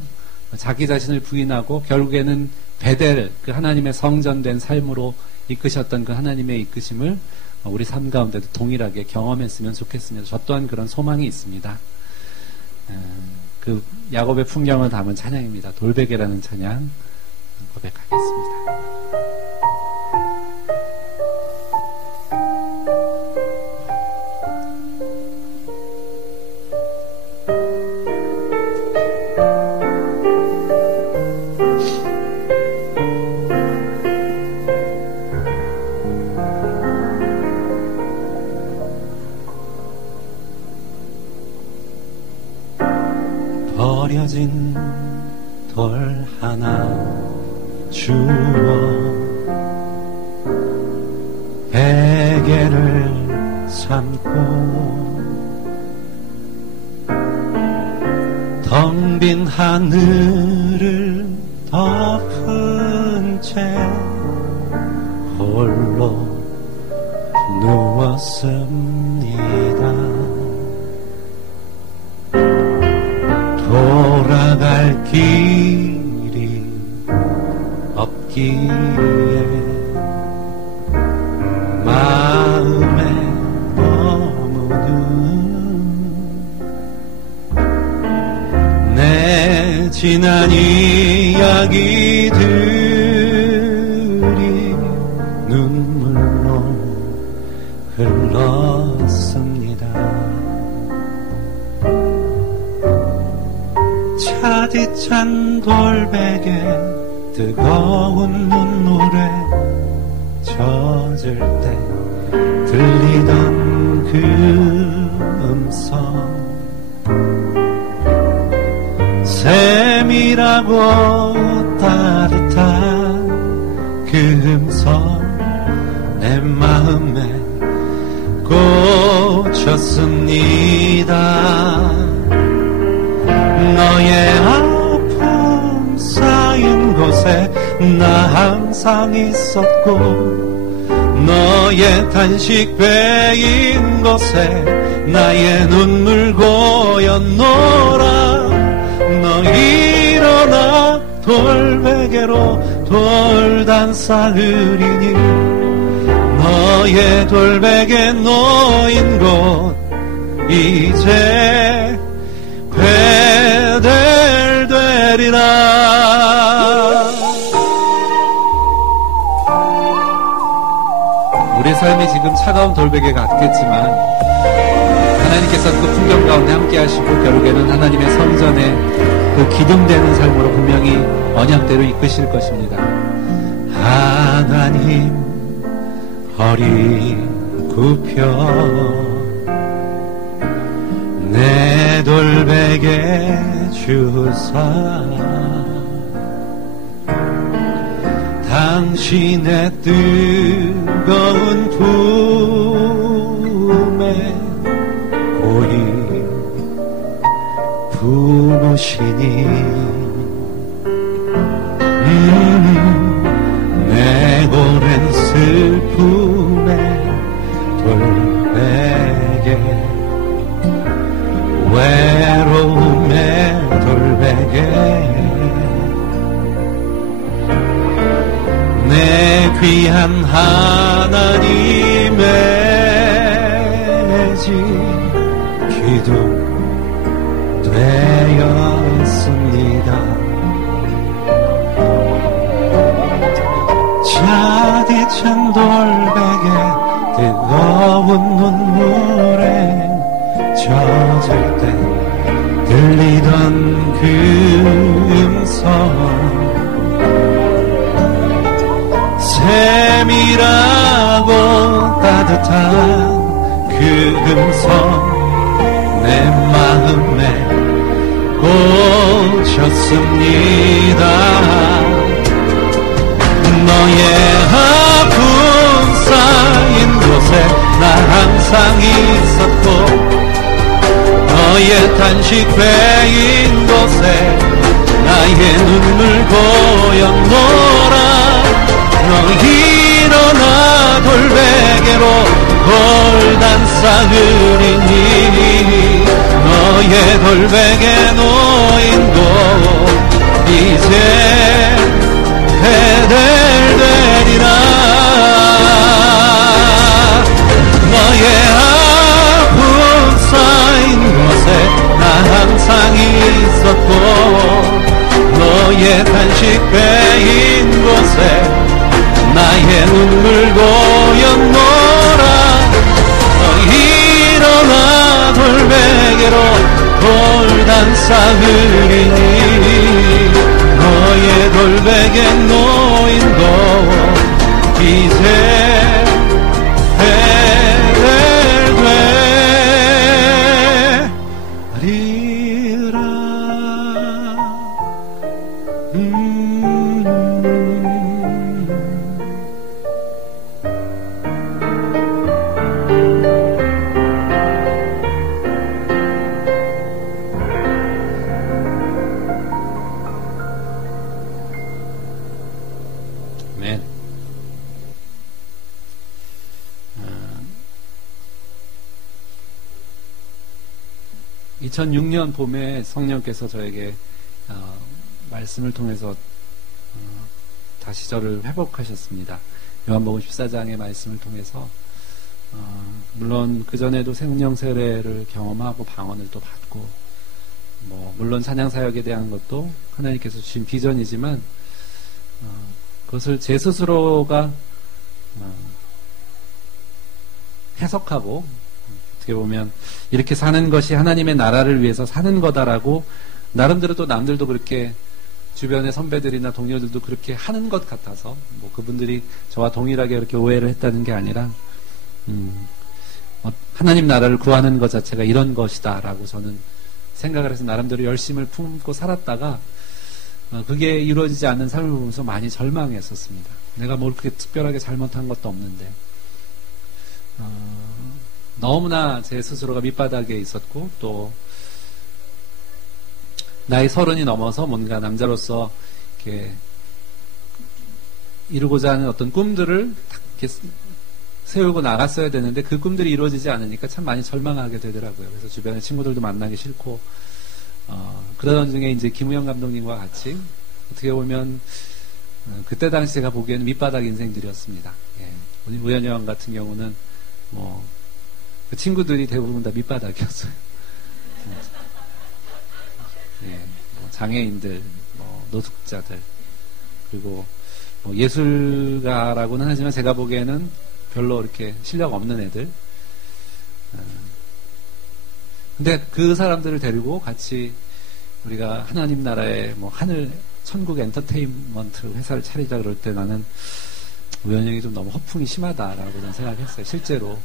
자기 자신을 부인하고 결국에는 베델, 그 하나님의 성전된 삶으로 이끄셨던 그 하나님의 이끄심을 우리 삶 가운데도 동일하게 경험했으면 좋겠습니다. 저 또한 그런 소망이 있습니다. 그 야곱의 풍경을 담은 찬양입니다. 돌베개라는 찬양 고백하겠습니다. 버려진 돌 하나 주워 베개를 삼고 텅 빈 하늘을 덮은 채 홀로 누웠습니다. 돌아갈 길이 없기에 마음에 머무는 내 지난 이야기들이 눈물로 흘렀습니다. 차디찬 돌베개 뜨거운 눈물에 젖을 때 들리던 그 음성, 세밀하고 따뜻한 그 음성 내 마음에 꽂혔습니다. 너의 아픔 쌓인 곳에 나 항상 있었고, 너의 탄식 베인 곳에 나의 눈물 고였노라. 너 일어나 돌베개로 돌단 쌓으리니 너의 돌베개 놓인 곳 이제 베델되리라. 우리의 삶이 지금 차가운 돌베개 같겠지만 하나님께서 그 풍경 가운데 함께 하시고 결국에는 하나님의 성전에 그 기둥되는 삶으로 분명히 언약대로 이끄실 것입니다. 하나님 허리 굽혀 내 돌베개 주사 당신의 뜨거운 품에 고이 부으시니 내 오랜 슬픔에 돌베개 외로움의 돌베개 내 귀한 하나님의 집 기둥 되었습니다. 차디찬 돌베개 뜨거운 눈물에 젖을 때 들리던 그 음성 세밀하고 따뜻한 그 음성 내 마음에 꽂혔습니다. 너의 아픔 쌓인 곳에 나 항상 있었고 너의 탄식 베인 곳에 나의 눈물 고였노라. 너 일어나 돌베개로 돌단 쌓으리니 너의 돌베개 놓인 곳 이제 베델되리라. 너의 아픔 쌓인 곳에 나 항상 있었고 너의 탄식 베인 곳에 나의 눈물 고였노라. 너 일어나 돌베개로 돌단 쌓으리니 너의 돌베개 놓인 곳 이제 베델되리라. 아멘. 2006년 봄에 성령께서 저에게 말씀을 통해서 다시 저를 회복하셨습니다. 요한복음 14장의 말씀을 통해서 물론 그전에도 생명 세례를 경험하고 방언을 또 받고 물론 찬양 사역에 대한 것도 하나님께서 주신 비전이지만 그것을 제 스스로가 해석하고 어떻게 보면 이렇게 사는 것이 하나님의 나라를 위해서 사는 거다라고 나름대로 또 남들도 그렇게 주변의 선배들이나 동료들도 그렇게 하는 것 같아서 그분들이 저와 동일하게 그렇게 오해를 했다는 게 아니라 하나님 나라를 구하는 것 자체가 이런 것이다 라고 저는 생각을 해서 나름대로 열심을 품고 살았다가 그게 이루어지지 않는 삶을 보면서 많이 절망했었습니다. 내가 뭘 그렇게 특별하게 잘못한 것도 없는데 너무나 제 스스로가 밑바닥에 있었고 또 나이 30이 넘어서 뭔가 남자로서 이렇게 이루고자 하는 어떤 꿈들을 딱 이렇게 세우고 나갔어야 되는데 그 꿈들이 이루어지지 않으니까 참 많이 절망하게 되더라고요. 그래서 주변에 친구들도 만나기 싫고 그러던 중에 이제 김우영 감독님과 같이 어떻게 보면 그때 당시 제가 보기에는 밑바닥 인생들이었습니다. 예. 우리 우연히 형 같은 경우는 그 친구들이 대부분 다 밑바닥이었어요. 예. 장애인들, 노숙자들, 그리고 예술가라고는 하지만 제가 보기에는 별로 이렇게 실력 없는 애들. 근데 그 사람들을 데리고 같이 우리가 하나님 나라의 하늘 천국 엔터테인먼트 회사를 차리자 그럴 때 나는 우연히 좀 너무 허풍이 심하다라고 저는 생각했어요. 실제로.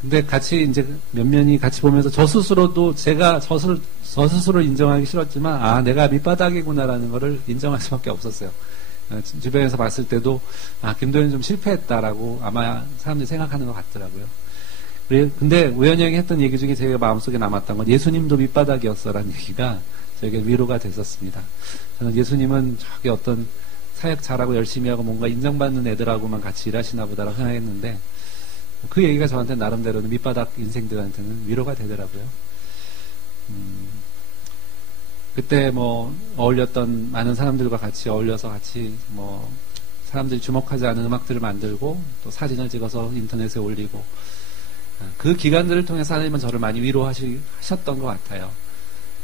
근데 같이 이제 몇몇이 같이 보면서 저 스스로도 제가 저 스스로 인정하기 싫었지만 내가 밑바닥이구나라는 거를 인정할 수밖에 없었어요. 주변에서 봤을 때도 김도현이 좀 실패했다라고 아마 사람들이 생각하는 것 같더라고요. 근데 우연히 형이 했던 얘기 중에 제가 마음속에 남았던 건 예수님도 밑바닥이었어라는 얘기가 저에게 위로가 됐었습니다. 저는 예수님은 저기 어떤 사역 잘하고 열심히 하고 뭔가 인정받는 애들하고만 같이 일하시나 보다라고 생각했는데 그 얘기가 저한테 나름대로는 밑바닥 인생들한테는 위로가 되더라고요. 그때 어울렸던 많은 사람들과 같이 어울려서 같이 사람들이 주목하지 않은 음악들을 만들고 또 사진을 찍어서 인터넷에 올리고 그 기간들을 통해서 하나님은 저를 많이 위로하셨던 것 같아요.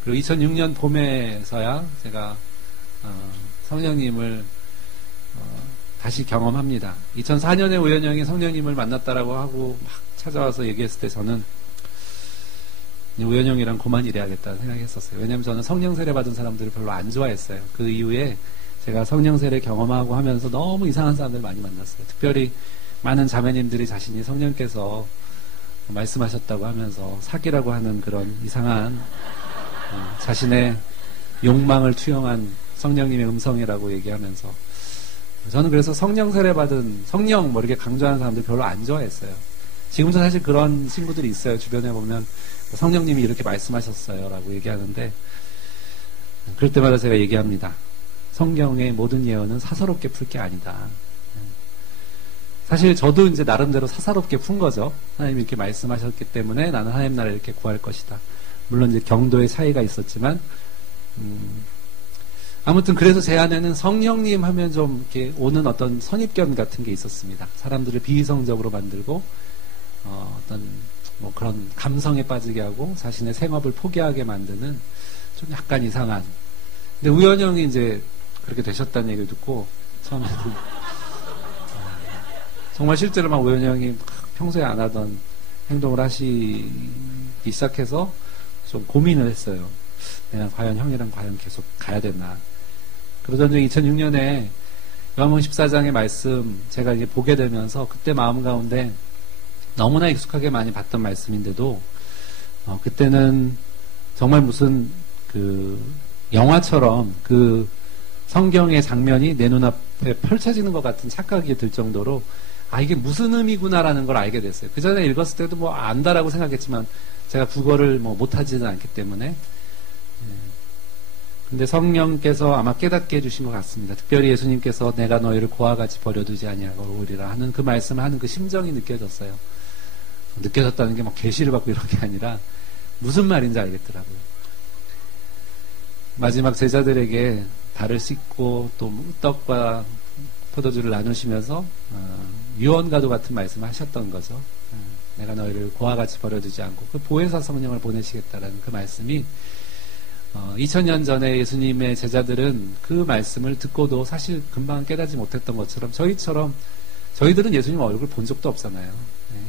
그리고 2006년 봄에서야 제가 성령님을 다시 경험합니다. 2004년에 우연히 형이 성령님을 만났다라고 하고 막 찾아와서 얘기했을 때 저는 우연히 형이랑 그만 일해야겠다 생각했었어요. 왜냐하면 저는 성령 세례 받은 사람들을 별로 안 좋아했어요. 그 이후에 제가 성령 세례 경험하고 하면서 너무 이상한 사람들 많이 만났어요. 특별히 많은 자매님들이 자신이 성령께서 말씀하셨다고 하면서 사기라고 하는 그런 이상한 자신의 욕망을 투영한 성령님의 음성이라고 얘기하면서 저는 그래서 성령 세례 받은 성령 이렇게 강조하는 사람들 별로 안 좋아했어요. 지금도 사실 그런 친구들이 있어요. 주변에 보면 성령님이 이렇게 말씀하셨어요 라고 얘기하는데 그럴 때마다 제가 얘기합니다. 성경의 모든 예언은 사사롭게 풀 게 아니다. 사실 저도 이제 나름대로 사사롭게 푼 거죠. 하나님이 이렇게 말씀하셨기 때문에 나는 하나님 나라를 이렇게 구할 것이다. 물론 이제 경도의 차이가 있었지만 아무튼 그래서 제 안에는 성령님 하면 좀 이렇게 오는 어떤 선입견 같은 게 있었습니다. 사람들을 비이성적으로 만들고 어떤 그런 감성에 빠지게 하고 자신의 생업을 포기하게 만드는 좀 약간 이상한. 근데 우연히 형이 이제 그렇게 되셨다는 얘기를 듣고 처음에는 정말 실제로 막 우연히 형이 평소에 안 하던 행동을 하시기 시작해서 좀 고민을 했어요. 내가 과연 형이랑 과연 계속 가야 되나. 그러던 중 2006년에 요한복음 14장의 말씀 제가 이제 보게 되면서 그때 마음 가운데 너무나 익숙하게 많이 봤던 말씀인데도 그때는 정말 무슨 그 영화처럼 그 성경의 장면이 내 눈앞에 펼쳐지는 것 같은 착각이 들 정도로 이게 무슨 의미구나라는 걸 알게 됐어요. 그 전에 읽었을 때도 안다라고 생각했지만 제가 국어를 못하지는 않기 때문에 근데 성령께서 아마 깨닫게 해주신 것 같습니다. 특별히 예수님께서 내가 너희를 고와 같이 버려두지 아니하리라 하는 그 말씀을 하는 그 심정이 느껴졌어요. 느껴졌다는 게 계시를 받고 이런 게 아니라 무슨 말인지 알겠더라고요. 마지막 제자들에게 발을 씻고 또 떡과 포도주를 나누시면서 유언과도 같은 말씀을 하셨던 거죠. 내가 너희를 고와 같이 버려두지 않고 그 보혜사 성령을 보내시겠다라는 그 말씀이 2000년 전에 예수님의 제자들은 그 말씀을 듣고도 사실 금방 깨닫지 못했던 것처럼 저희들은 예수님 얼굴 본 적도 없잖아요.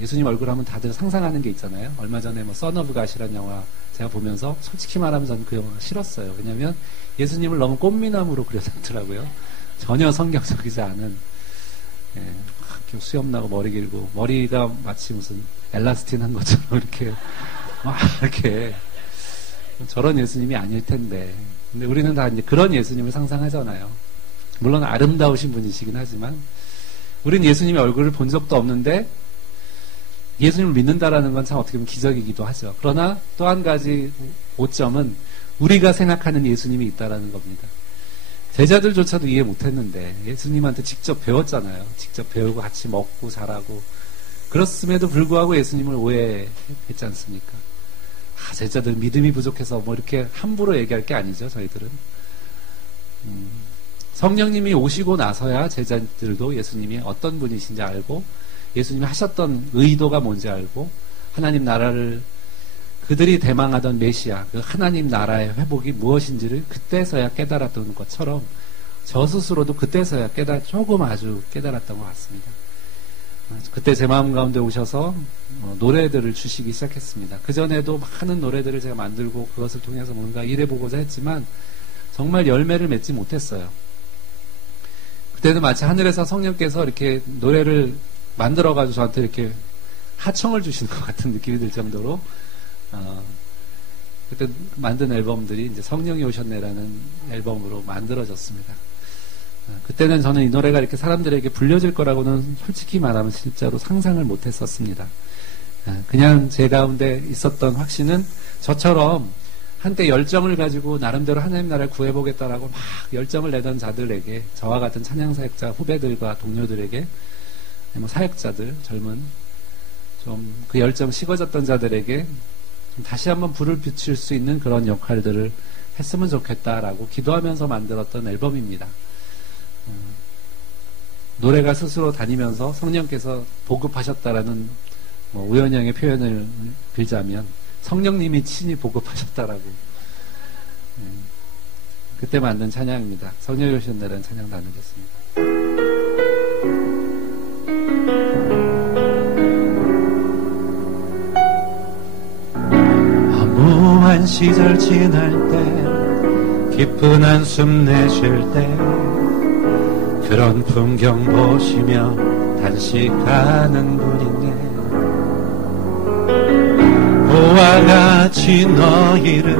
예수님 얼굴 하면 다들 상상하는 게 있잖아요. 얼마 전에 선 오브 갓이라는 영화 제가 보면서 솔직히 말하면 저는 그 영화가 싫었어요. 왜냐하면 예수님을 너무 꽃미남으로 그려놨더라고요. 전혀 성경적이지 않은 수염나고 머리 길고 머리가 마치 무슨 엘라스틴 한 것처럼 이렇게 이렇게 저런 예수님이 아닐 텐데. 근데 우리는 다 이제 그런 예수님을 상상하잖아요. 물론 아름다우신 분이시긴 하지만 우리는 예수님의 얼굴을 본 적도 없는데 예수님을 믿는다라는 건 참 어떻게 보면 기적이기도 하죠. 그러나 또 한 가지 오점은 우리가 생각하는 예수님이 있다라는 겁니다. 제자들조차도 이해 못했는데 예수님한테 직접 배웠잖아요. 직접 배우고 같이 먹고 자라고. 그렇음에도 불구하고 예수님을 오해했지 않습니까? 제자들 믿음이 부족해서 이렇게 함부로 얘기할 게 아니죠. 저희들은 성령님이 오시고 나서야 제자들도 예수님이 어떤 분이신지 알고 예수님이 하셨던 의도가 뭔지 알고 하나님 나라를 그들이 대망하던 메시아, 그 하나님 나라의 회복이 무엇인지를 그때서야 깨달았던 것처럼 저 스스로도 그때서야 조금 아주 깨달았던 것 같습니다. 그때 제 마음 가운데 오셔서 노래들을 주시기 시작했습니다. 그전에도 많은 노래들을 제가 만들고 그것을 통해서 뭔가 일해보고자 했지만 정말 열매를 맺지 못했어요. 그때는 마치 하늘에서 성령께서 이렇게 노래를 만들어가지고 저한테 이렇게 하청을 주시는 것 같은 느낌이 들 정도로 그때 만든 앨범들이 이제 성령이 오셨네라는 앨범으로 만들어졌습니다. 그때는 저는 이 노래가 이렇게 사람들에게 불려질 거라고는 솔직히 말하면 진짜로 상상을 못했었습니다. 그냥 제 가운데 있었던 확신은 저처럼 한때 열정을 가지고 나름대로 하나님 나라를 구해보겠다라고 막 열정을 내던 자들에게, 저와 같은 찬양사역자 후배들과 동료들에게, 뭐 사역자들, 젊은 좀 그 열정 식어졌던 자들에게 좀 다시 한번 불을 비출 수 있는 그런 역할들을 했으면 좋겠다라고 기도하면서 만들었던 앨범입니다. 노래가 스스로 다니면서 성령께서 보급하셨다라는 뭐 우연형의 표현을 빌자면 성령님이 친히 보급하셨다라고 그때 만든 찬양입니다. 성령이 오셨네라는 찬양 나누겠습니다. 허무한 시절 지날 때 깊은 한숨 내쉴 때 그런 풍경 보시며 단식하는 분인데 보와 같이 너희를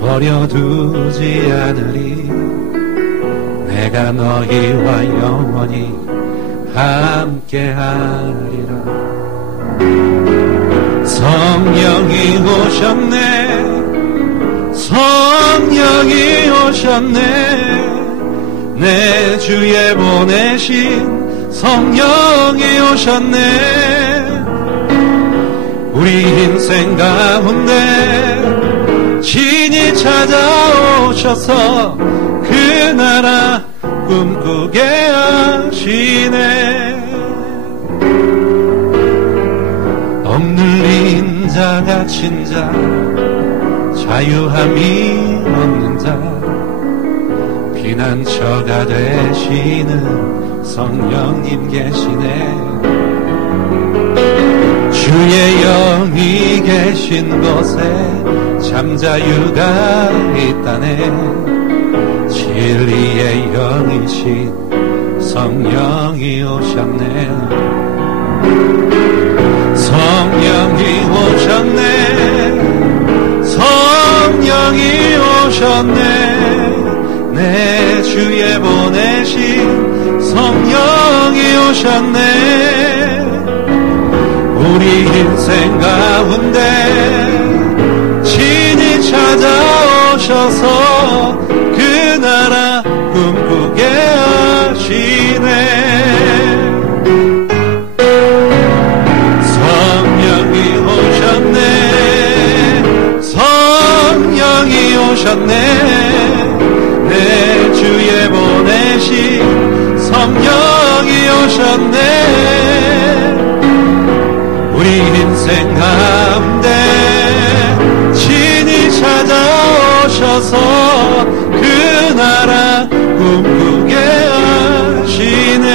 버려두지 않으리 내가 너희와 영원히 함께하리라. 성령이 오셨네 성령이 오셨네 내 주에 보내신 성령이 오셨네 우리 인생 가운데 친히 찾아오셔서 그 나라 꿈꾸게 하시네 억눌린 자 갇힌 자 자유함이 없는 자 피난처가 되시는 성령님 계시네 주의 영이 계신 곳에 잠자유가 있다네 진리의 영이신 성령이 오셨네 성령이 오셨네 성령이 오셨네 내 주에 보내신 성령이 오셨네 우리 인생 가운데 친히 찾아오셔서 그 나라 꿈꾸게 하시네 성령이 오셨네 성령이 오셨네 내 주에 보내신 성령이 오셨네 우리 인생 가운데 친히 찾아오셔서 그 나라 꿈꾸게 하시네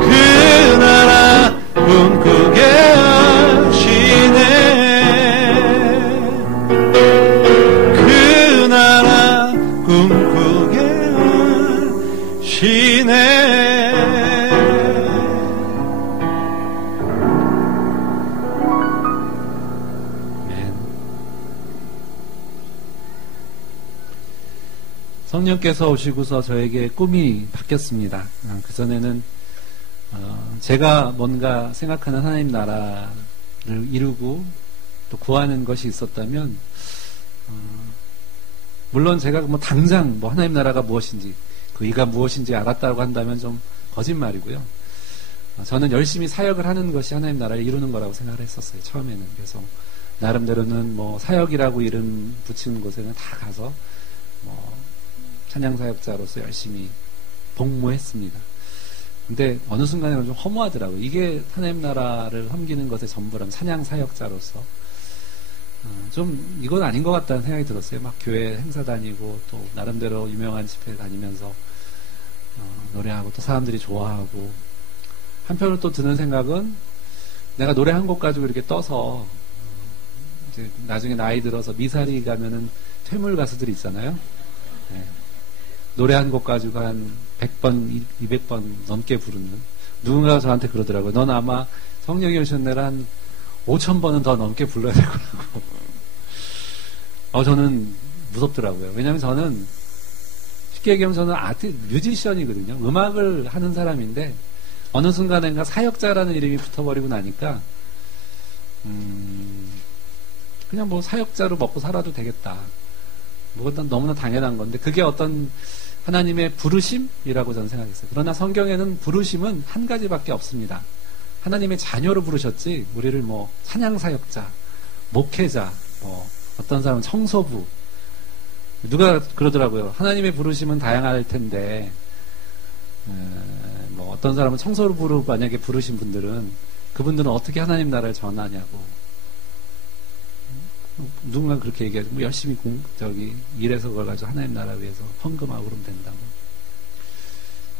그 나라 꿈꾸게 하시네 그 나라 꿈꾸게 하시네 성령께서 오시고서 저에게 꿈이 바뀌었습니다. 그전에는 제가 뭔가 생각하는 하나님 나라를 이루고 또 구하는 것이 있었다면 물론 제가 뭐 당장 뭐 하나님 나라가 무엇인지 그 이가 무엇인지 알았다고 한다면 좀 거짓말이고요. 저는 열심히 사역을 하는 것이 하나님 나라를 이루는 거라고 생각을 했었어요. 처음에는. 그래서 나름대로는 뭐 사역이라고 이름 붙이는 곳에는 다 가서 뭐 찬양 사역자로서 열심히 복무했습니다. 근데 어느 순간에 좀 허무하더라고요. 이게 하나님 나라를 섬기는 것의 전부라면 찬양 사역자로서 좀 이건 아닌 것 같다는 생각이 들었어요. 막 교회 행사 다니고 또 나름대로 유명한 집회 다니면서 노래하고 또 사람들이 좋아하고, 한편으로 또 드는 생각은 내가 노래 한 곡 가지고 이렇게 떠서 이제 나중에 나이 들어서 미사리 가면은 퇴물 가수들이 있잖아요. 네. 노래 한 곡 가지고 한 100번, 200번 넘게 부르는, 누군가가 저한테 그러더라고요. 넌 아마 성령이 오신 날 한 5,000번은 더 넘게 불러야 될 거라고. 저는 무섭더라고요. 왜냐면 저는 쉽게 얘기하면 저는 뮤지션이거든요. 음악을 하는 사람인데 어느 순간인가 사역자라는 이름이 붙어버리고 나니까 그냥 뭐 사역자로 먹고 살아도 되겠다. 뭐 너무나 당연한 건데, 그게 어떤 하나님의 부르심이라고 저는 생각했어요. 그러나 성경에는 부르심은 한 가지밖에 없습니다. 하나님의 자녀로 부르셨지, 우리를 뭐 찬양 사역자, 목회자, 뭐 어떤 사람은 청소부, 누가 그러더라고요. 하나님의 부르심은 다양할 텐데 뭐 어떤 사람은 청소로 부르고 만약에 부르신 분들은 그분들은 어떻게 하나님 나라를 전하냐고. 누군가 그렇게 얘기하죠. 뭐 열심히 일해서 그걸 가지고 하나님 나라 위해서 헌금하고 그러면 된다고.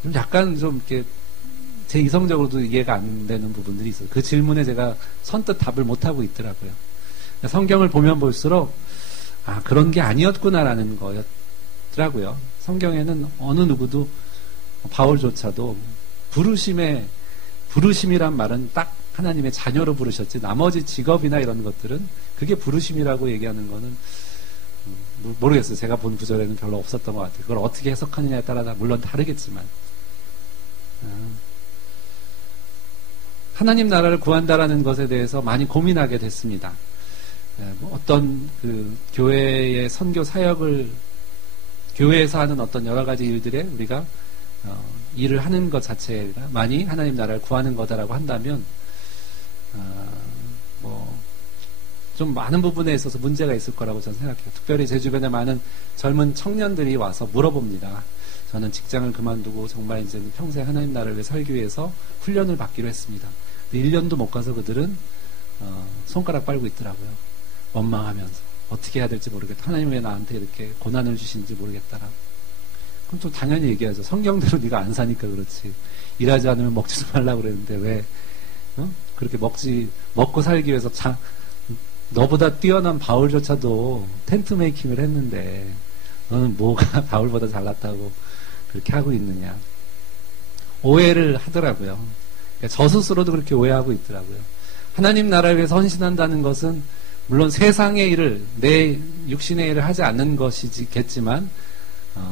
좀 약간 좀 이렇게 제 이성적으로도 이해가 안 되는 부분들이 있어요. 그 질문에 제가 선뜻 답을 못 하고 있더라고요. 성경을 보면 볼수록 그런 게 아니었구나라는 거였더라고요. 성경에는 어느 누구도, 바울조차도 부르심이란 말은 딱 하나님의 자녀로 부르셨지, 나머지 직업이나 이런 것들은 그게 부르심이라고 얘기하는 거는 모르겠어요. 제가 본 구절에는 별로 없었던 것 같아요. 그걸 어떻게 해석하느냐에 따라 물론 다르겠지만, 하나님 나라를 구한다라는 것에 대해서 많이 고민하게 됐습니다. 어떤 그 교회의 선교 사역을, 교회에서 하는 어떤 여러 가지 일들에 우리가 일을 하는 것 자체가 많이 하나님 나라를 구하는 거다라고 한다면 뭐 좀 많은 부분에 있어서 문제가 있을 거라고 저는 생각해요. 특별히 제 주변에 많은 젊은 청년들이 와서 물어봅니다. 저는 직장을 그만두고 정말 이제는 평생 하나님 나라를 위해 살기 위해서 훈련을 받기로 했습니다. 1년도 못 가서 그들은 손가락 빨고 있더라고요. 원망하면서 어떻게 해야 될지 모르겠다. 하나님 왜 나한테 이렇게 고난을 주시는지 모르겠다라고. 그럼 또 당연히 얘기하죠. 성경대로 네가 안 사니까 그렇지. 일하지 않으면 먹지도 말라고 그랬는데 왜 그렇게 먹고 살기 위해서 너보다 뛰어난 바울조차도 텐트 메이킹을 했는데 너는 뭐가 바울보다 잘났다고 그렇게 하고 있느냐. 오해를 하더라고요. 그러니까 저 스스로도 그렇게 오해하고 있더라고요. 하나님 나라를 위해서 헌신한다는 것은 물론 세상의 일을, 내 육신의 일을 하지 않는 것이겠지만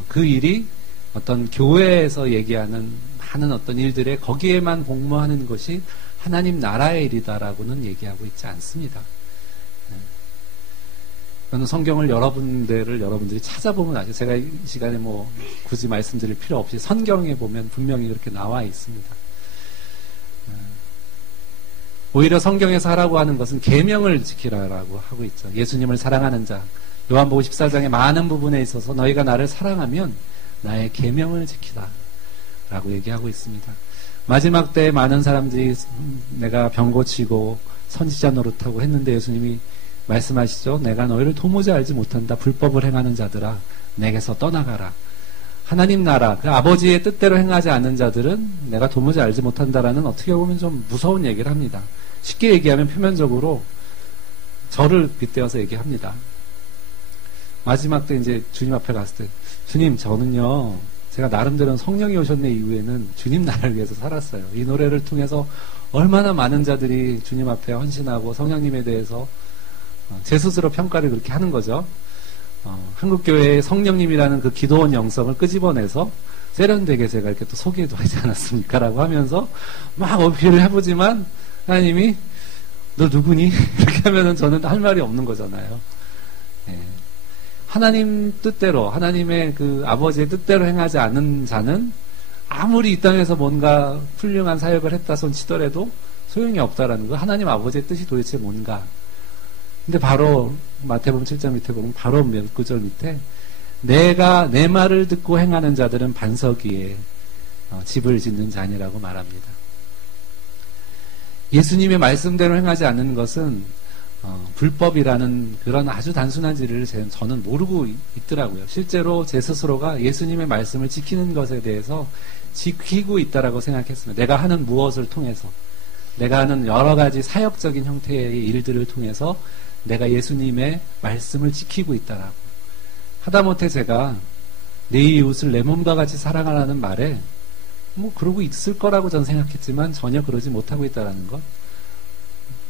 그 일이 어떤 교회에서 얘기하는 많은 어떤 일들에 거기에만 복무하는 것이 하나님 나라의 일이다라고는 얘기하고 있지 않습니다. 저는 성경을 여러분들이 찾아보면 아시죠. 제가 이 시간에 뭐 굳이 말씀드릴 필요 없이 성경에 보면 분명히 그렇게 나와 있습니다. 오히려 성경에서 하라고 하는 것은 계명을 지키라라고 하고 있죠. 예수님을 사랑하는 자, 요한복음 14장의 많은 부분에 있어서 너희가 나를 사랑하면 나의 계명을 지키라 라고 얘기하고 있습니다. 마지막 때에 많은 사람들이 내가 병 고치고 선지자 노릇하고 했는데 예수님이 말씀하시죠. 내가 너희를 도무지 알지 못한다. 불법을 행하는 자들아, 내게서 떠나가라. 하나님 나라, 그 아버지의 뜻대로 행하지 않는 자들은 내가 도무지 알지 못한다라는, 어떻게 보면 좀 무서운 얘기를 합니다. 쉽게 얘기하면 표면적으로 저를 빗대어서 얘기합니다. 마지막 때 이제 주님 앞에 갔을 때, 주님, 저는요, 제가 나름대로 성령이 오셨네 이후에는 주님 나라를 위해서 살았어요. 이 노래를 통해서 얼마나 많은 자들이 주님 앞에 헌신하고 성령님에 대해서 제 스스로 평가를 그렇게 하는 거죠. 한국교회의 성령님이라는 그 기도원 영성을 끄집어내서 세련되게 제가 이렇게 또 소개도 하지 않았습니까? 라고 하면서 막 어필을 해보지만 하나님이 너 누구니? 이렇게 하면은 저는 할 말이 없는 거잖아요. 예. 하나님 뜻대로, 하나님의 그 아버지의 뜻대로 행하지 않는 자는 아무리 이 땅에서 뭔가 훌륭한 사역을 했다 손 치더라도 소용이 없다라는 거. 하나님 아버지의 뜻이 도대체 뭔가? 근데 바로 마태복음 7장 밑에 보면 바로 몇 구절 밑에 내가 내 말을 듣고 행하는 자들은 반석 위에 집을 짓는 자니라고 말합니다. 예수님의 말씀대로 행하지 않는 것은 불법이라는 그런 아주 단순한 진리를 저는 모르고 있더라고요. 실제로 제 스스로가 예수님의 말씀을 지키는 것에 대해서 지키고 있다라고 생각했습니다. 내가 하는 무엇을 통해서, 내가 하는 여러 가지 사역적인 형태의 일들을 통해서 내가 예수님의 말씀을 지키고 있다라고. 하다못해 제가 내 이웃을 내 몸과 같이 사랑하라는 말에 뭐 그러고 있을 거라고 저는 생각했지만 전혀 그러지 못하고 있다라는 것.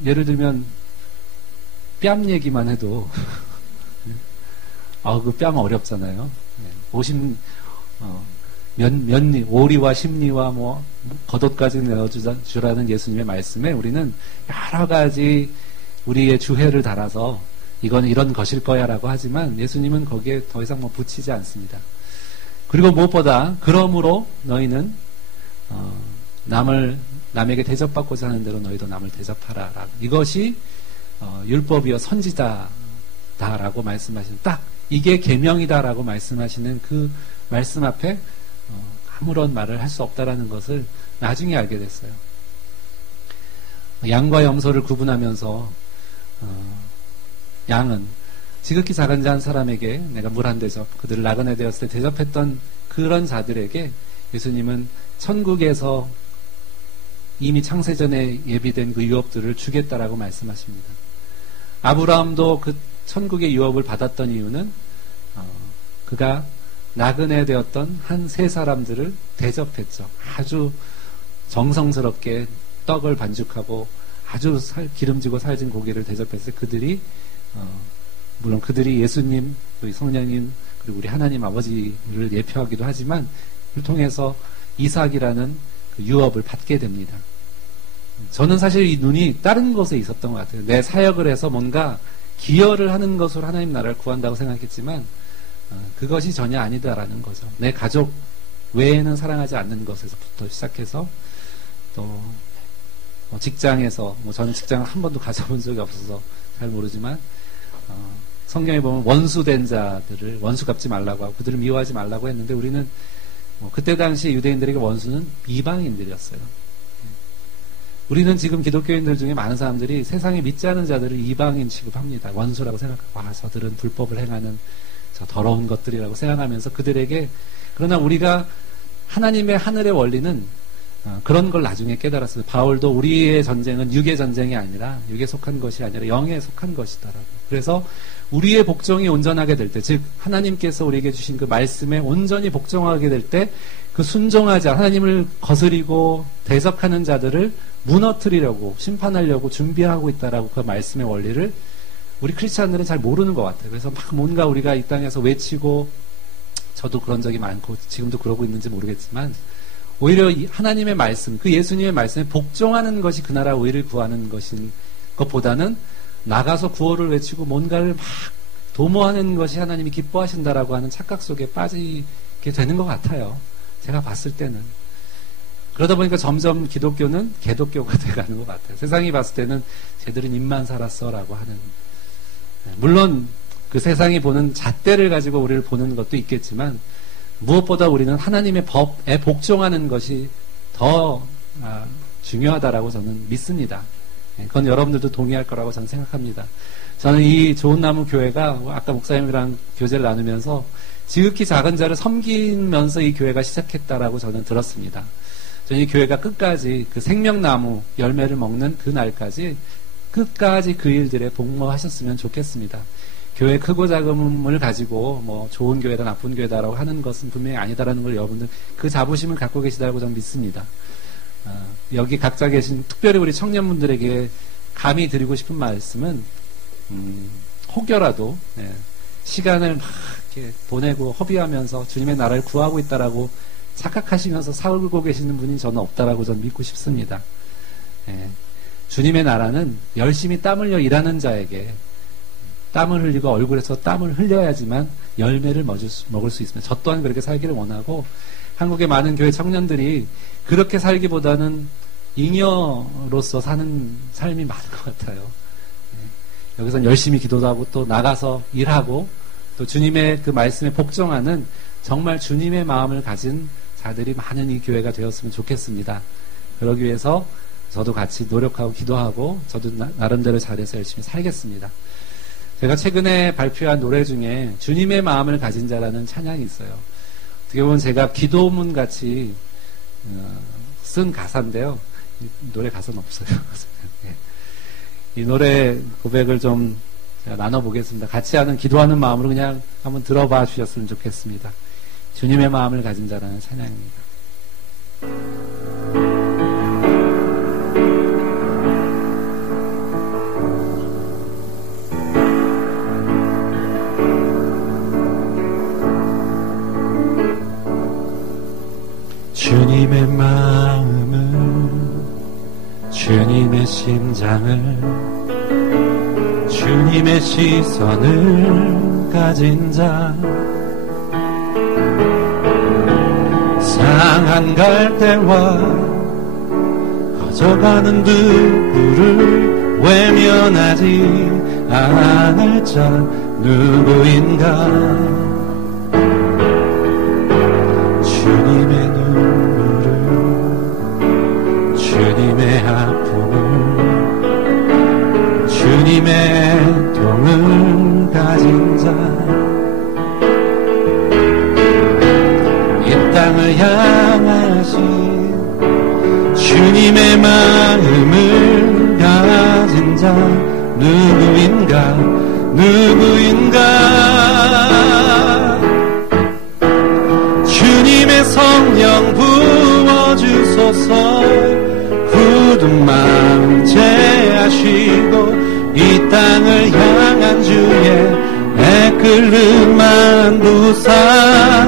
예를 들면 뺨 얘기만 해도 그 뺨 어렵잖아요. 오리와 심리와 뭐 겉옷까지 내어주라는 예수님의 말씀에 우리는 여러 가지 우리의 주회를 달아서 이건 이런 것일 거야 라고 하지만 예수님은 거기에 더 이상 뭐 붙이지 않습니다. 그리고 무엇보다 그러므로 너희는 남에게 대접받고자 하는 대로 너희도 남을 대접하라 라고. 이것이 율법이여 선지자다라고 말씀하시는, 딱 이게 계명이다라고 말씀하시는 그 말씀 앞에 아무런 말을 할 수 없다라는 것을 나중에 알게 됐어요. 양과 염소를 구분하면서 양은 지극히 작은 자 한 사람에게 내가 물 한 대접, 그들을 나그네 되었을 때 대접했던 그런 자들에게 예수님은 천국에서 이미 창세전에 예비된 그 유업들을 주겠다라고 말씀하십니다. 아브라함도 그 천국의 유업을 받았던 이유는 그가 나그네 되었던 한 세 사람들을 대접했죠. 아주 정성스럽게 떡을 반죽하고 아주 기름지고 살진 고기를 대접했을 때 그들이 물론 그들이 예수님, 성령님, 그리고 우리 하나님 아버지를 예표하기도 하지만 그를 통해서 이삭이라는 그 유업을 받게 됩니다. 저는 사실 이 눈이 다른 곳에 있었던 것 같아요. 내 사역을 해서 뭔가 기여를 하는 것으로 하나님 나라를 구한다고 생각했지만 그것이 전혀 아니다라는 거죠. 내 가족 외에는 사랑하지 않는 것에서부터 시작해서 또 직장에서, 저는 직장을 한 번도 가져본 적이 없어서 잘 모르지만 성경에 보면 원수된 자들을 원수 갚지 말라고 하고 그들을 미워하지 말라고 했는데 우리는 그때 당시 유대인들에게 원수는 이방인들이었어요. 우리는 지금 기독교인들 중에 많은 사람들이 세상에 믿지 않은 자들을 이방인 취급합니다. 원수라고 생각하고 저들은 불법을 행하는 저 더러운 것들이라고 생각하면서 그들에게, 그러나 우리가 하나님의 하늘의 원리는 그런 걸 나중에 깨달았어요. 바울도 우리의 전쟁은 육의 전쟁이 아니라, 육에 속한 것이 아니라 영에 속한 것이다라고. 그래서 우리의 복종이 온전하게 될 때, 즉 하나님께서 우리에게 주신 그 말씀에 온전히 복종하게 될 때 그 순종하지, 하나님을 거스리고 대적하는 자들을 무너뜨리려고, 심판하려고 준비하고 있다라고 그 말씀의 원리를 우리 크리스찬들은 잘 모르는 것 같아요. 그래서 막 뭔가 우리가 이 땅에서 외치고, 저도 그런 적이 많고 지금도 그러고 있는지 모르겠지만 오히려 하나님의 말씀, 그 예수님의 말씀에 복종하는 것이 그 나라 의를 구하는 것인 것보다는 나가서 구호를 외치고 뭔가를 막 도모하는 것이 하나님이 기뻐하신다라고 하는 착각 속에 빠지게 되는 것 같아요. 제가 봤을 때는. 그러다 보니까 점점 기독교는 개독교가 돼가는 것 같아요. 세상이 봤을 때는 쟤들은 입만 살았어라고 하는. 물론 그 세상이 보는 잣대를 가지고 우리를 보는 것도 있겠지만 무엇보다 우리는 하나님의 법에 복종하는 것이 더 중요하다라고 저는 믿습니다. 그건 여러분들도 동의할 거라고 저는 생각합니다. 저는 이 좋은 나무 교회가 아까 목사님이랑 교제를 나누면서 지극히 작은 자를 섬기면서 이 교회가 시작했다라고 저는 들었습니다. 저는 이 교회가 끝까지 그 생명나무 열매를 먹는 그 날까지 끝까지 그 일들에 복무하셨으면 좋겠습니다. 교회 크고 작음을 가지고 뭐 좋은 교회다 나쁜 교회다라고 하는 것은 분명히 아니다라는 걸 여러분들 그 자부심을 갖고 계시다고 저는 믿습니다. 여기 각자 계신 특별히 우리 청년분들에게 감히 드리고 싶은 말씀은 혹여라도 시간을 막 이렇게 보내고 허비하면서 주님의 나라를 구하고 있다라고 착각하시면서 살고 계시는 분이 저는 없다라고 저는 믿고 싶습니다. 주님의 나라는 열심히 땀 흘려 일하는 자에게 땀을 흘리고 얼굴에서 땀을 흘려야지만 열매를 먹을 수 있습니다. 저 또한 그렇게 살기를 원하고 한국의 많은 교회 청년들이 그렇게 살기보다는 잉여로서 사는 삶이 많은 것 같아요. 여기서는 열심히 기도도 하고 또 나가서 일하고 또 주님의 그 말씀에 복종하는 정말 주님의 마음을 가진 자들이 많은 이 교회가 되었으면 좋겠습니다. 그러기 위해서 저도 같이 노력하고 기도하고 저도 나름대로 잘해서 열심히 살겠습니다. 제가 최근에 발표한 노래 중에 주님의 마음을 가진 자라는 찬양이 있어요. 어떻게 보면 제가 기도문 같이 쓴 가사인데요. 노래 가사는 없어요. 이 노래 고백을 좀 제가 나눠보겠습니다. 같이 하는 기도하는 마음으로 그냥 한번 들어봐 주셨으면 좋겠습니다. 주님의 마음을 가진 자라는 찬양입니다. 주님의 마음을, 주님의 심장을, 주님의 시선을 가진 자, 상한 갈대와 커져가는 누구를 외면하지 않을 자 누구인가. 주님의 눈물을, 주님의 아픔을, 주님의 애통을 가진 자, 이 땅을 향하신 주님의 마음을 가진 자 누구인가, 누구인가. 주님의 성령 부어주소서. 굳은 마음 제하시고 이 땅을 향한 주의 애끓음만 부사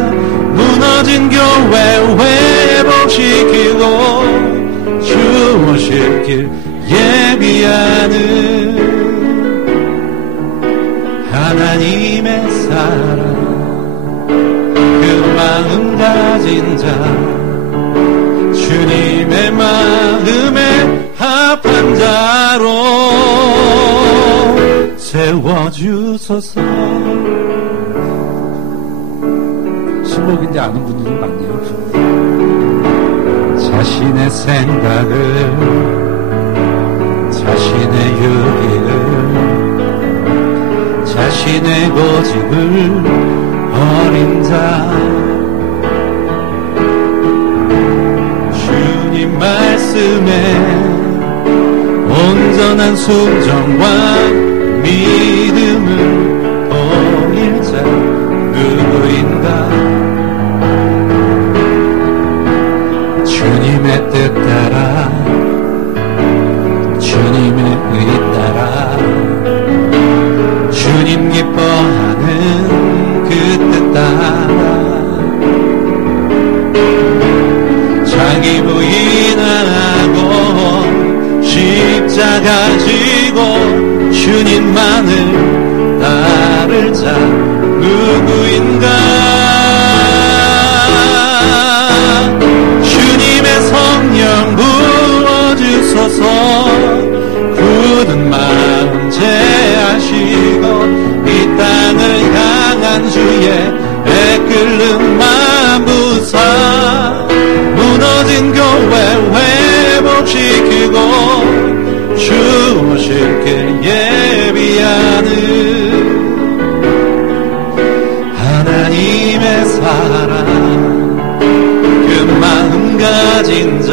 무너진 교회 회복시키고 주 오실 길 예비하는 하나님의 사랑, 그 마음 가진 자, 주님의 마음에 합한 자로 세워주소서. 신곡인데 아는 분들이 많네요. 자신의 생각을, 자신의 유익을, 자신의 고집을 버린 자, 주님 말씀에 온전한 순종과 믿음을 보일 자 누구인가. 주님의 뜻 따라, 주님의 의 따라, 주님 기뻐하는 그 뜻 따라 자기 부인하고 십자가 지고 주님만을 따를 자 누구인가. 주님의 성령 부어주소서. 굳은 마음 제하시고 이 땅을 향한 주의 애끓음만 부사 무너진 교회 회복시키고 주 오실 길 예비하는 하나님의 사랑, 그 마음 가진 자,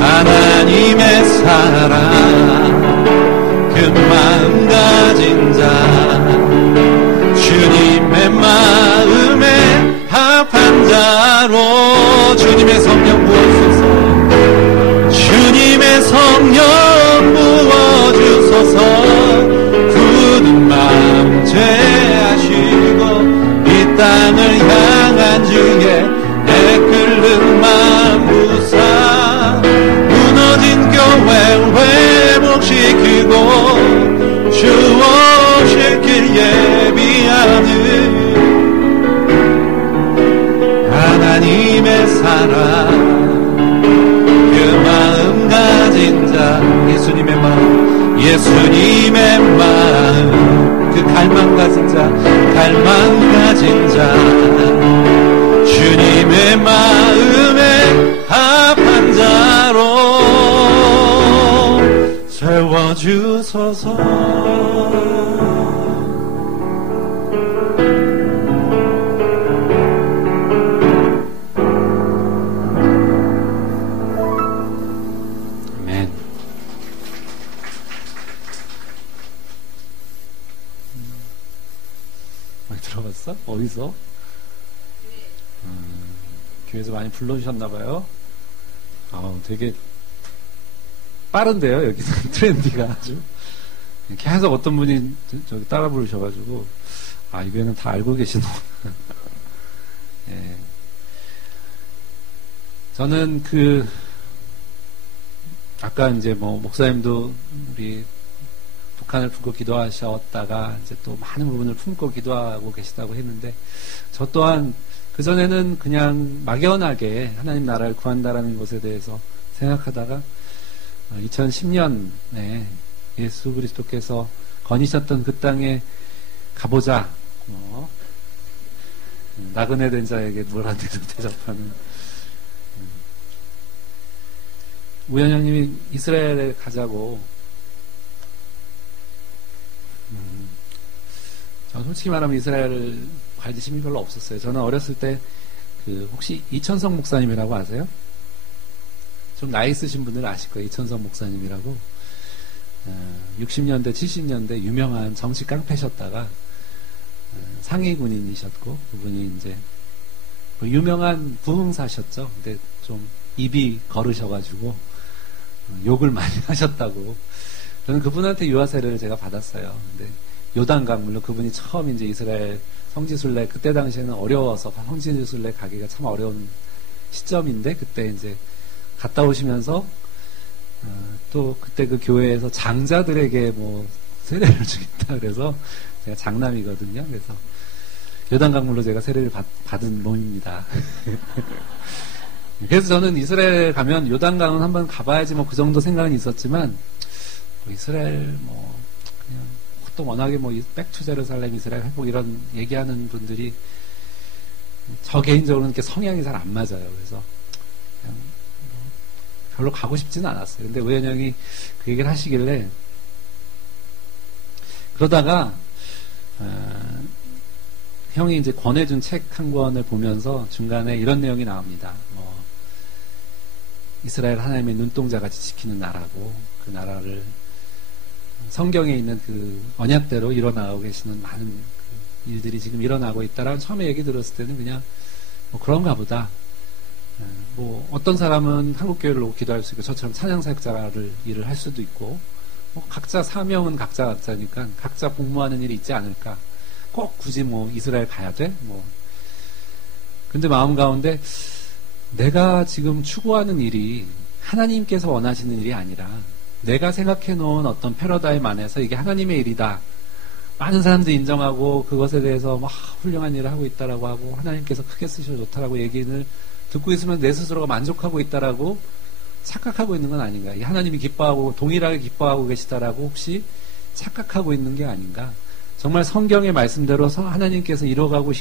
하나님의 사랑, 그 마음 가진 자, 주님의 마음에 합한 자로 주님의 성령 부어주소서. 주님의 성령 부어주소서. 굳은 마음 제하시고 이 땅을 향한 주의 애끓음만 부사 무너진 교회 회복시키고 주 오실 길 예비하는 하나님의 사랑, 그 마음 가진 자, 예수님의 마음, 예수님의 마음, 그 갈망 가진 자, 주님의 마음에 합한 자로 세워주소서. 들어봤어? 어디서? 교회에서 많이 불러주셨나봐요. 되게 빠른데요, 여기는 트렌디가 아주. 계속 어떤 분이 저기 따라 부르셔가지고, 이 교회는 다 알고 계시는구나. 예. 저는 아까 이제 목사님도 우리 북한을 품고 기도하셨다가 이제 또 많은 부분을 품고 기도하고 계시다고 했는데, 저 또한 그전에는 그냥 막연하게 하나님 나라를 구한다라는 것에 대해서 생각하다가 2010년에 예수 그리스도께서 거니셨던 그 땅에 가보자, 나그네 된 자에게 물 한 대도 대접하는, 우연형님이 이스라엘에 가자고. 저는 솔직히 말하면 이스라엘을 갈 힘이 별로 없었어요. 저는 어렸을 때 혹시 이천성 목사님이라고 아세요? 좀 나이 있으신 분들은 아실 거예요. 이천성 목사님이라고 60년대 70년대 유명한 정치 깡패셨다가 상위 군인이셨고, 그분이 이제 유명한 부흥사셨죠. 근데 좀 입이 거르셔가지고 욕을 많이 하셨다고. 저는 그분한테 유아세례를 제가 받았어요. 근데 요단강, 물론 그분이 처음 이제 이스라엘 성지순례, 그때 당시에는 어려워서 성지순례 가기가 참 어려운 시점인데, 그때 이제 갔다 오시면서 또 그때 그 교회에서 장자들에게 세례를 주겠다 그래서, 제가 장남이거든요. 그래서 요단강물로 제가 세례를 받은 몸입니다. 그래서 저는 이스라엘 가면 요단강은 한번 가봐야지 그 정도 생각은 있었지만, 이스라엘 그냥 또 워낙에 백투 제루살렘, 이스라엘 회복 이런 얘기하는 분들이 저 개인적으로는 이렇게 성향이 잘 안 맞아요. 그래서 그냥 별로 가고 싶지는 않았어요. 근데 우연히 형이 그 얘기를 하시길래, 그러다가 형이 이제 권해준 책 한 권을 보면서 중간에 이런 내용이 나옵니다. 이스라엘 하나님의 눈동자같이 지키는 나라고, 그 나라를 성경에 있는 그 언약대로 일어나고 계시는 많은 일들이 지금 일어나고 있다라는 처음에 얘기 들었을 때는 그냥 그런가 보다. 어떤 사람은 한국교회를 놓고 기도할 수 있고, 저처럼 찬양사역자를 일을 할 수도 있고, 각자 사명은 각자니까 각자 복무하는 일이 있지 않을까. 꼭 굳이 이스라엘 가야 돼? 근데 마음 가운데 내가 지금 추구하는 일이 하나님께서 원하시는 일이 아니라, 내가 생각해 놓은 어떤 패러다임 안에서 이게 하나님의 일이다, 많은 사람들이 인정하고 그것에 대해서 훌륭한 일을 하고 있다라고 하고, 하나님께서 크게 쓰셔도 좋다라고 얘기를 듣고 있으면 내 스스로가 만족하고 있다라고 착각하고 있는 건 아닌가. 하나님이 기뻐하고 동일하게 기뻐하고 계시다라고 혹시 착각하고 있는 게 아닌가. 정말 성경의 말씀대로 하나님께서 이뤄가고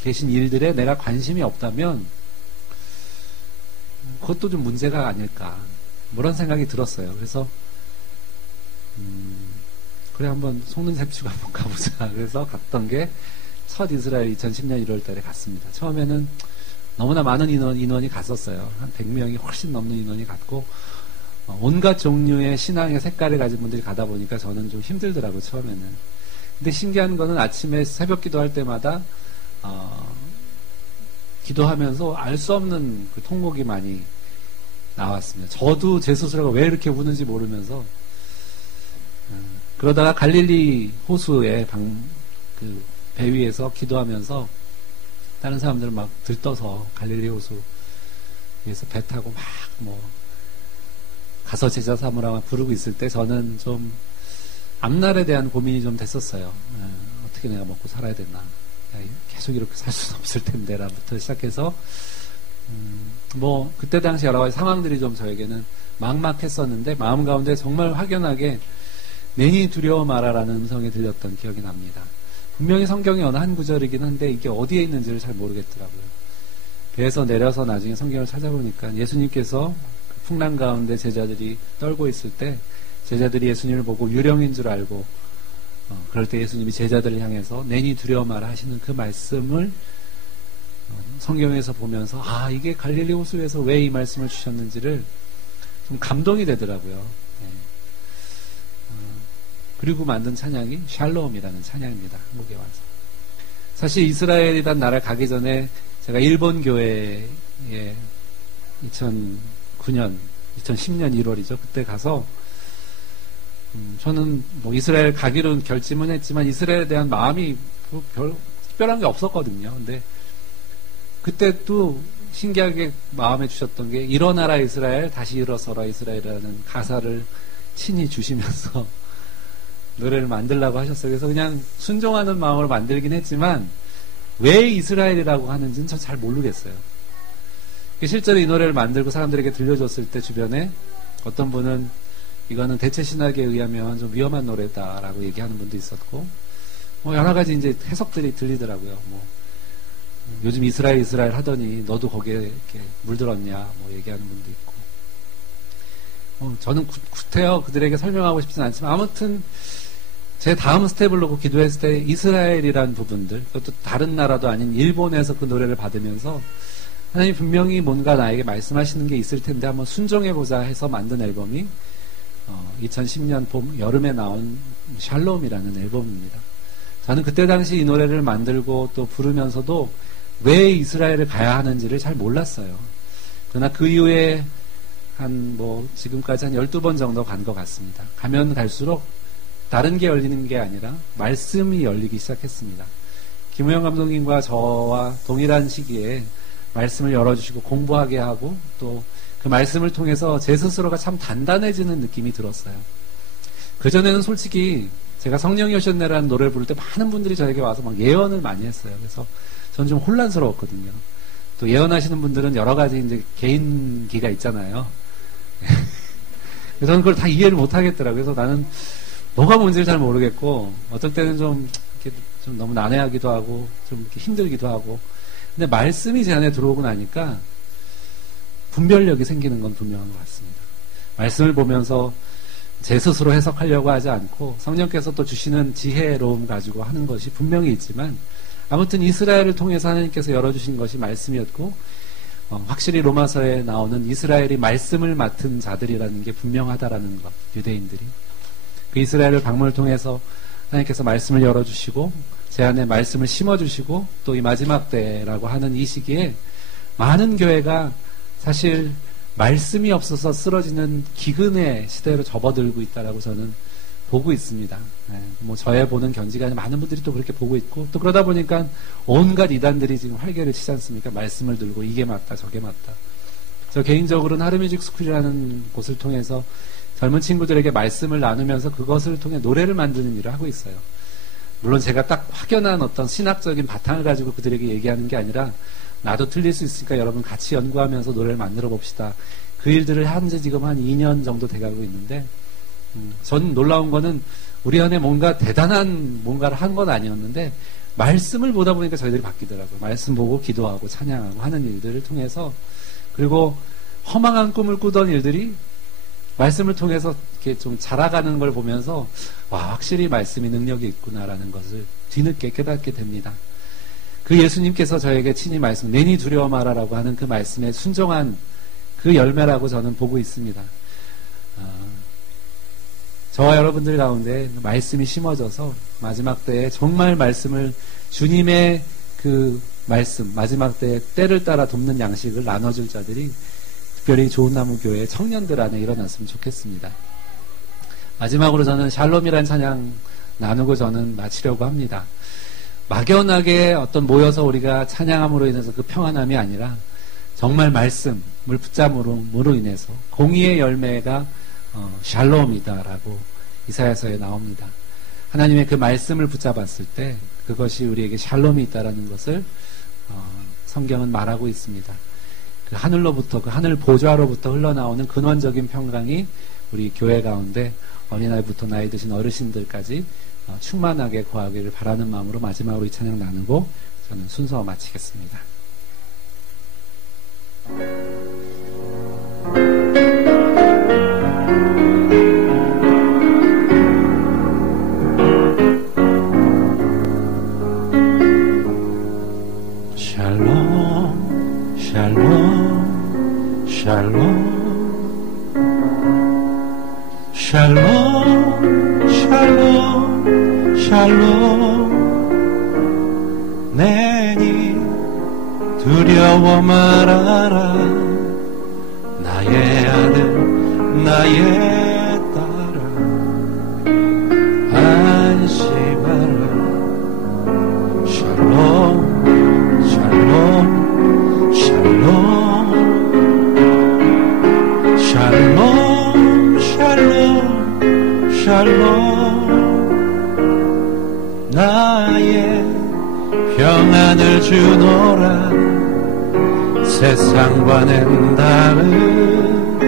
계신 일들에 내가 관심이 없다면 그것도 좀 문제가 아닐까, 그런 생각이 들었어요. 그래서 그래, 한번 속는 셈치고 한번 가보자. 그래서 갔던 게 첫 이스라엘 2010년 1월 달에 갔습니다. 처음에는 너무나 많은 인원이 갔었어요. 한 100명이 훨씬 넘는 인원이 갔고, 온갖 종류의 신앙의 색깔을 가진 분들이 가다 보니까 저는 좀 힘들더라고요, 처음에는. 근데 신기한 거는 아침에 새벽 기도할 때마다 기도하면서 알 수 없는 그 통곡이 많이 나왔습니다. 저도 제 스스로가 왜 이렇게 우는지 모르면서, 그러다가 갈릴리 호수에 그 배 위에서 기도하면서 다른 사람들은 막 들떠서 갈릴리 호수 위에서 배 타고 가서 제자 삼으라 부르고 있을 때, 저는 좀 앞날에 대한 고민이 좀 됐었어요. 어떻게 내가 먹고 살아야 되나, 계속 이렇게 살 수는 없을 텐데라부터 시작해서 그때 당시 여러 가지 상황들이 좀 저에게는 막막했었는데, 마음 가운데 정말 확연하게 내니 두려워 마라라는 음성이 들렸던 기억이 납니다. 분명히 성경의 어느 한 구절이긴 한데 이게 어디에 있는지를 잘 모르겠더라고요. 배에서 내려서 나중에 성경을 찾아보니까 예수님께서 풍랑 가운데 제자들이 떨고 있을 때 제자들이 예수님을 보고 유령인 줄 알고 그럴 때 예수님이 제자들을 향해서 내니 두려워 마라 하시는 그 말씀을 성경에서 보면서 이게 갈릴리 호수에서 왜 이 말씀을 주셨는지를 좀 감동이 되더라고요. 네. 그리고 만든 찬양이 샬롬이라는 찬양입니다. 한국에 와서. 사실 이스라엘이란 나라를 가기 전에 제가 일본 교회에 2009년, 2010년 1월이죠. 그때 가서 저는 뭐 이스라엘 가기로 결심은 했지만 이스라엘에 대한 마음이 별 특별한 게 없었거든요. 근데 그때 또 신기하게 마음에 주셨던 게 일어나라 이스라엘 다시 일어서라 이스라엘이라는 가사를 친히 주시면서 노래를 만들라고 하셨어요. 그래서 그냥 순종하는 마음으로 만들긴 했지만 왜 이스라엘이라고 하는지는 전 잘 모르겠어요. 실제로 이 노래를 만들고 사람들에게 들려줬을 때 주변에 어떤 분은 이거는 대체 신학에 의하면 좀 위험한 노래다라고 얘기하는 분도 있었고 뭐 여러 가지 이제 해석들이 들리더라고요. 뭐 요즘 이스라엘 하더니 너도 거기에 이렇게 물들었냐 뭐 얘기하는 분도 있고 저는 구태여 그들에게 설명하고 싶지는 않지만 아무튼 제 다음 스텝을 놓고 기도했을 때 이스라엘이란 부분들 그것도 다른 나라도 아닌 일본에서 그 노래를 받으면서 하나님 분명히 뭔가 나에게 말씀하시는 게 있을 텐데 한번 순종해보자 해서 만든 앨범이 2010년 여름에 나온 샬롬이라는 앨범입니다. 저는 그때 당시 이 노래를 만들고 또 부르면서도 왜 이스라엘을 가야 하는지를 잘 몰랐어요. 그러나 그 이후에 지금까지 한 12번 정도 간 것 같습니다. 가면 갈수록 다른 게 열리는 게 아니라 말씀이 열리기 시작했습니다. 김우영 감독님과 저와 동일한 시기에 말씀을 열어주시고 공부하게 하고 또 그 말씀을 통해서 제 스스로가 참 단단해지는 느낌이 들었어요. 그전에는 솔직히 제가 성령이 오셨네라는 노래를 부를 때 많은 분들이 저에게 와서 막 예언을 많이 했어요. 그래서 저는 좀 혼란스러웠거든요. 또 예언하시는 분들은 여러 가지 이제 개인기가 있잖아요. 그래서 저는 그걸 다 이해를 못 하겠더라고요. 그래서 나는 뭐가 뭔지를 잘 모르겠고, 어떨 때는 좀 너무 난해하기도 하고, 좀 이렇게 힘들기도 하고. 근데 말씀이 제 안에 들어오고 나니까 분별력이 생기는 건 분명한 것 같습니다. 말씀을 보면서 제 스스로 해석하려고 하지 않고 성령께서 또 주시는 지혜로움 가지고 하는 것이 분명히 있지만 아무튼 이스라엘을 통해서 하나님께서 열어주신 것이 말씀이었고 확실히 로마서에 나오는 이스라엘이 말씀을 맡은 자들이라는 게 분명하다라는 것, 유대인들이. 그 이스라엘을 방문을 통해서 하나님께서 말씀을 열어주시고 제 안에 말씀을 심어주시고 또 이 마지막 때라고 하는 이 시기에 많은 교회가 사실 말씀이 없어서 쓰러지는 기근의 시대로 접어들고 있다라고 저는 보고 있습니다. 뭐 저의 보는 견지가 아니라 많은 분들이 또 그렇게 보고 있고 또 그러다 보니까 온갖 이단들이 지금 활개를 치지 않습니까? 말씀을 들고 이게 맞다 저게 맞다. 저 개인적으로는 하르뮤직 스쿨이라는 곳을 통해서 젊은 친구들에게 말씀을 나누면서 그것을 통해 노래를 만드는 일을 하고 있어요. 물론 제가 딱 확연한 어떤 신학적인 바탕을 가지고 그들에게 얘기하는 게 아니라 나도 틀릴 수 있으니까 여러분 같이 연구하면서 노래를 만들어 봅시다. 그 일들을 한 지 지금 한 2년 정도 돼가고 있는데 전 놀라운 거는 우리 안에 뭔가 대단한 뭔가를 한 건 아니었는데 말씀을 보다 보니까 저희들이 바뀌더라고요. 말씀 보고 기도하고 찬양하고 하는 일들을 통해서 그리고 허망한 꿈을 꾸던 일들이 말씀을 통해서 이렇게 좀 자라가는 걸 보면서 와 확실히 말씀이 능력이 있구나라는 것을 뒤늦게 깨닫게 됩니다. 그 예수님께서 저에게 친히 말씀 내니 두려워 마라라고 하는 그 말씀에 순종한 그 열매라고 저는 보고 있습니다. 저와 여러분들 가운데 말씀이 심어져서 마지막 때에 정말 말씀을 주님의 그 말씀 마지막 때에 때를 따라 돕는 양식을 나눠줄 자들이 특별히 좋은 나무 교회 청년들 안에 일어났으면 좋겠습니다. 마지막으로 저는 샬롬이라는 찬양 나누고 저는 마치려고 합니다. 막연하게 어떤 모여서 우리가 찬양함으로 인해서 그 평안함이 아니라 정말 말씀을 붙잡음으로 인해서 공의의 열매가 샬롬이다라고 이사야서에 나옵니다. 하나님의 그 말씀을 붙잡았을 때 그것이 우리에게 샬롬이 있다라는 것을 성경은 말하고 있습니다. 그 하늘로부터 그 하늘 보좌로부터 흘러나오는 근원적인 평강이 우리 교회 가운데 어린아이부터 나이 드신 어르신들까지 충만하게 거하기를 바라는 마음으로 마지막으로 이 찬양 나누고 저는 순서 마치겠습니다. 샬롬 샬롬 샬롬 샬롬 샬롬 샬롬 내니 두려워 말아라 나의 아들 나의 딸아 안심하라 샬롬 샬롬 샬롬 샬롬 샬롬 나의 평안을 주노라 세상과는 다른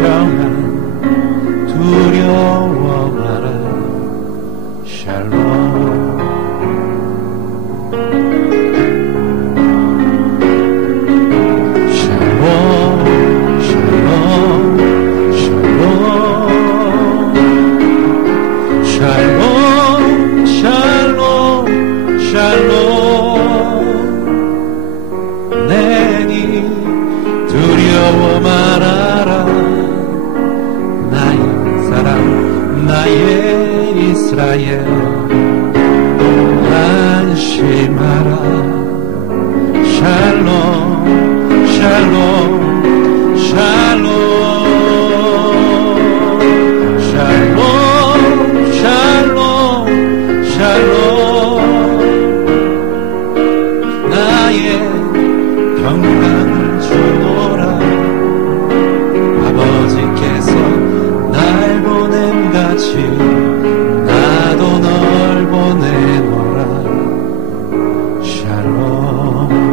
평안 두려워 마라 샬롬 이스라엘 안심하라 샬롬 샬롬 샬롬 샬롬 샬롬 샬롬 나의 평강을 주노라 아버지께서 날 보냄같이 나도 널 보내노라 샬롬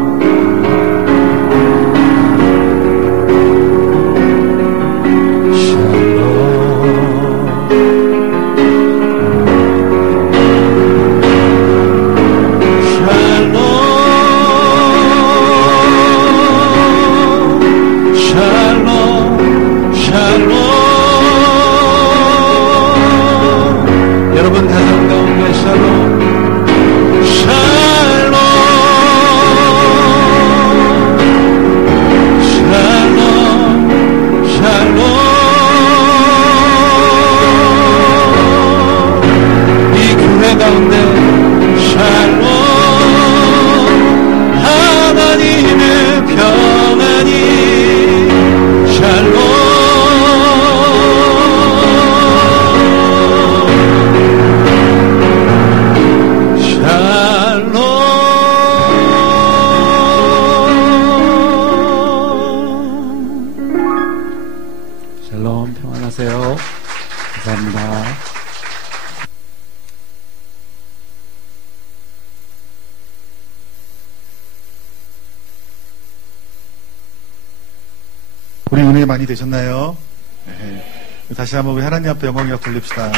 여러분 가정 가운데 샬롬 샬롬 샬롬 샬롬 이 교회 가운데 샬롬 하나님의 평안이 샬롬 샬롬 평안하세요. 감사합니다. 우리 은혜 많이 되셨나요? 네. 다시 한번 우리 하나님 앞에 영광을 돌립시다.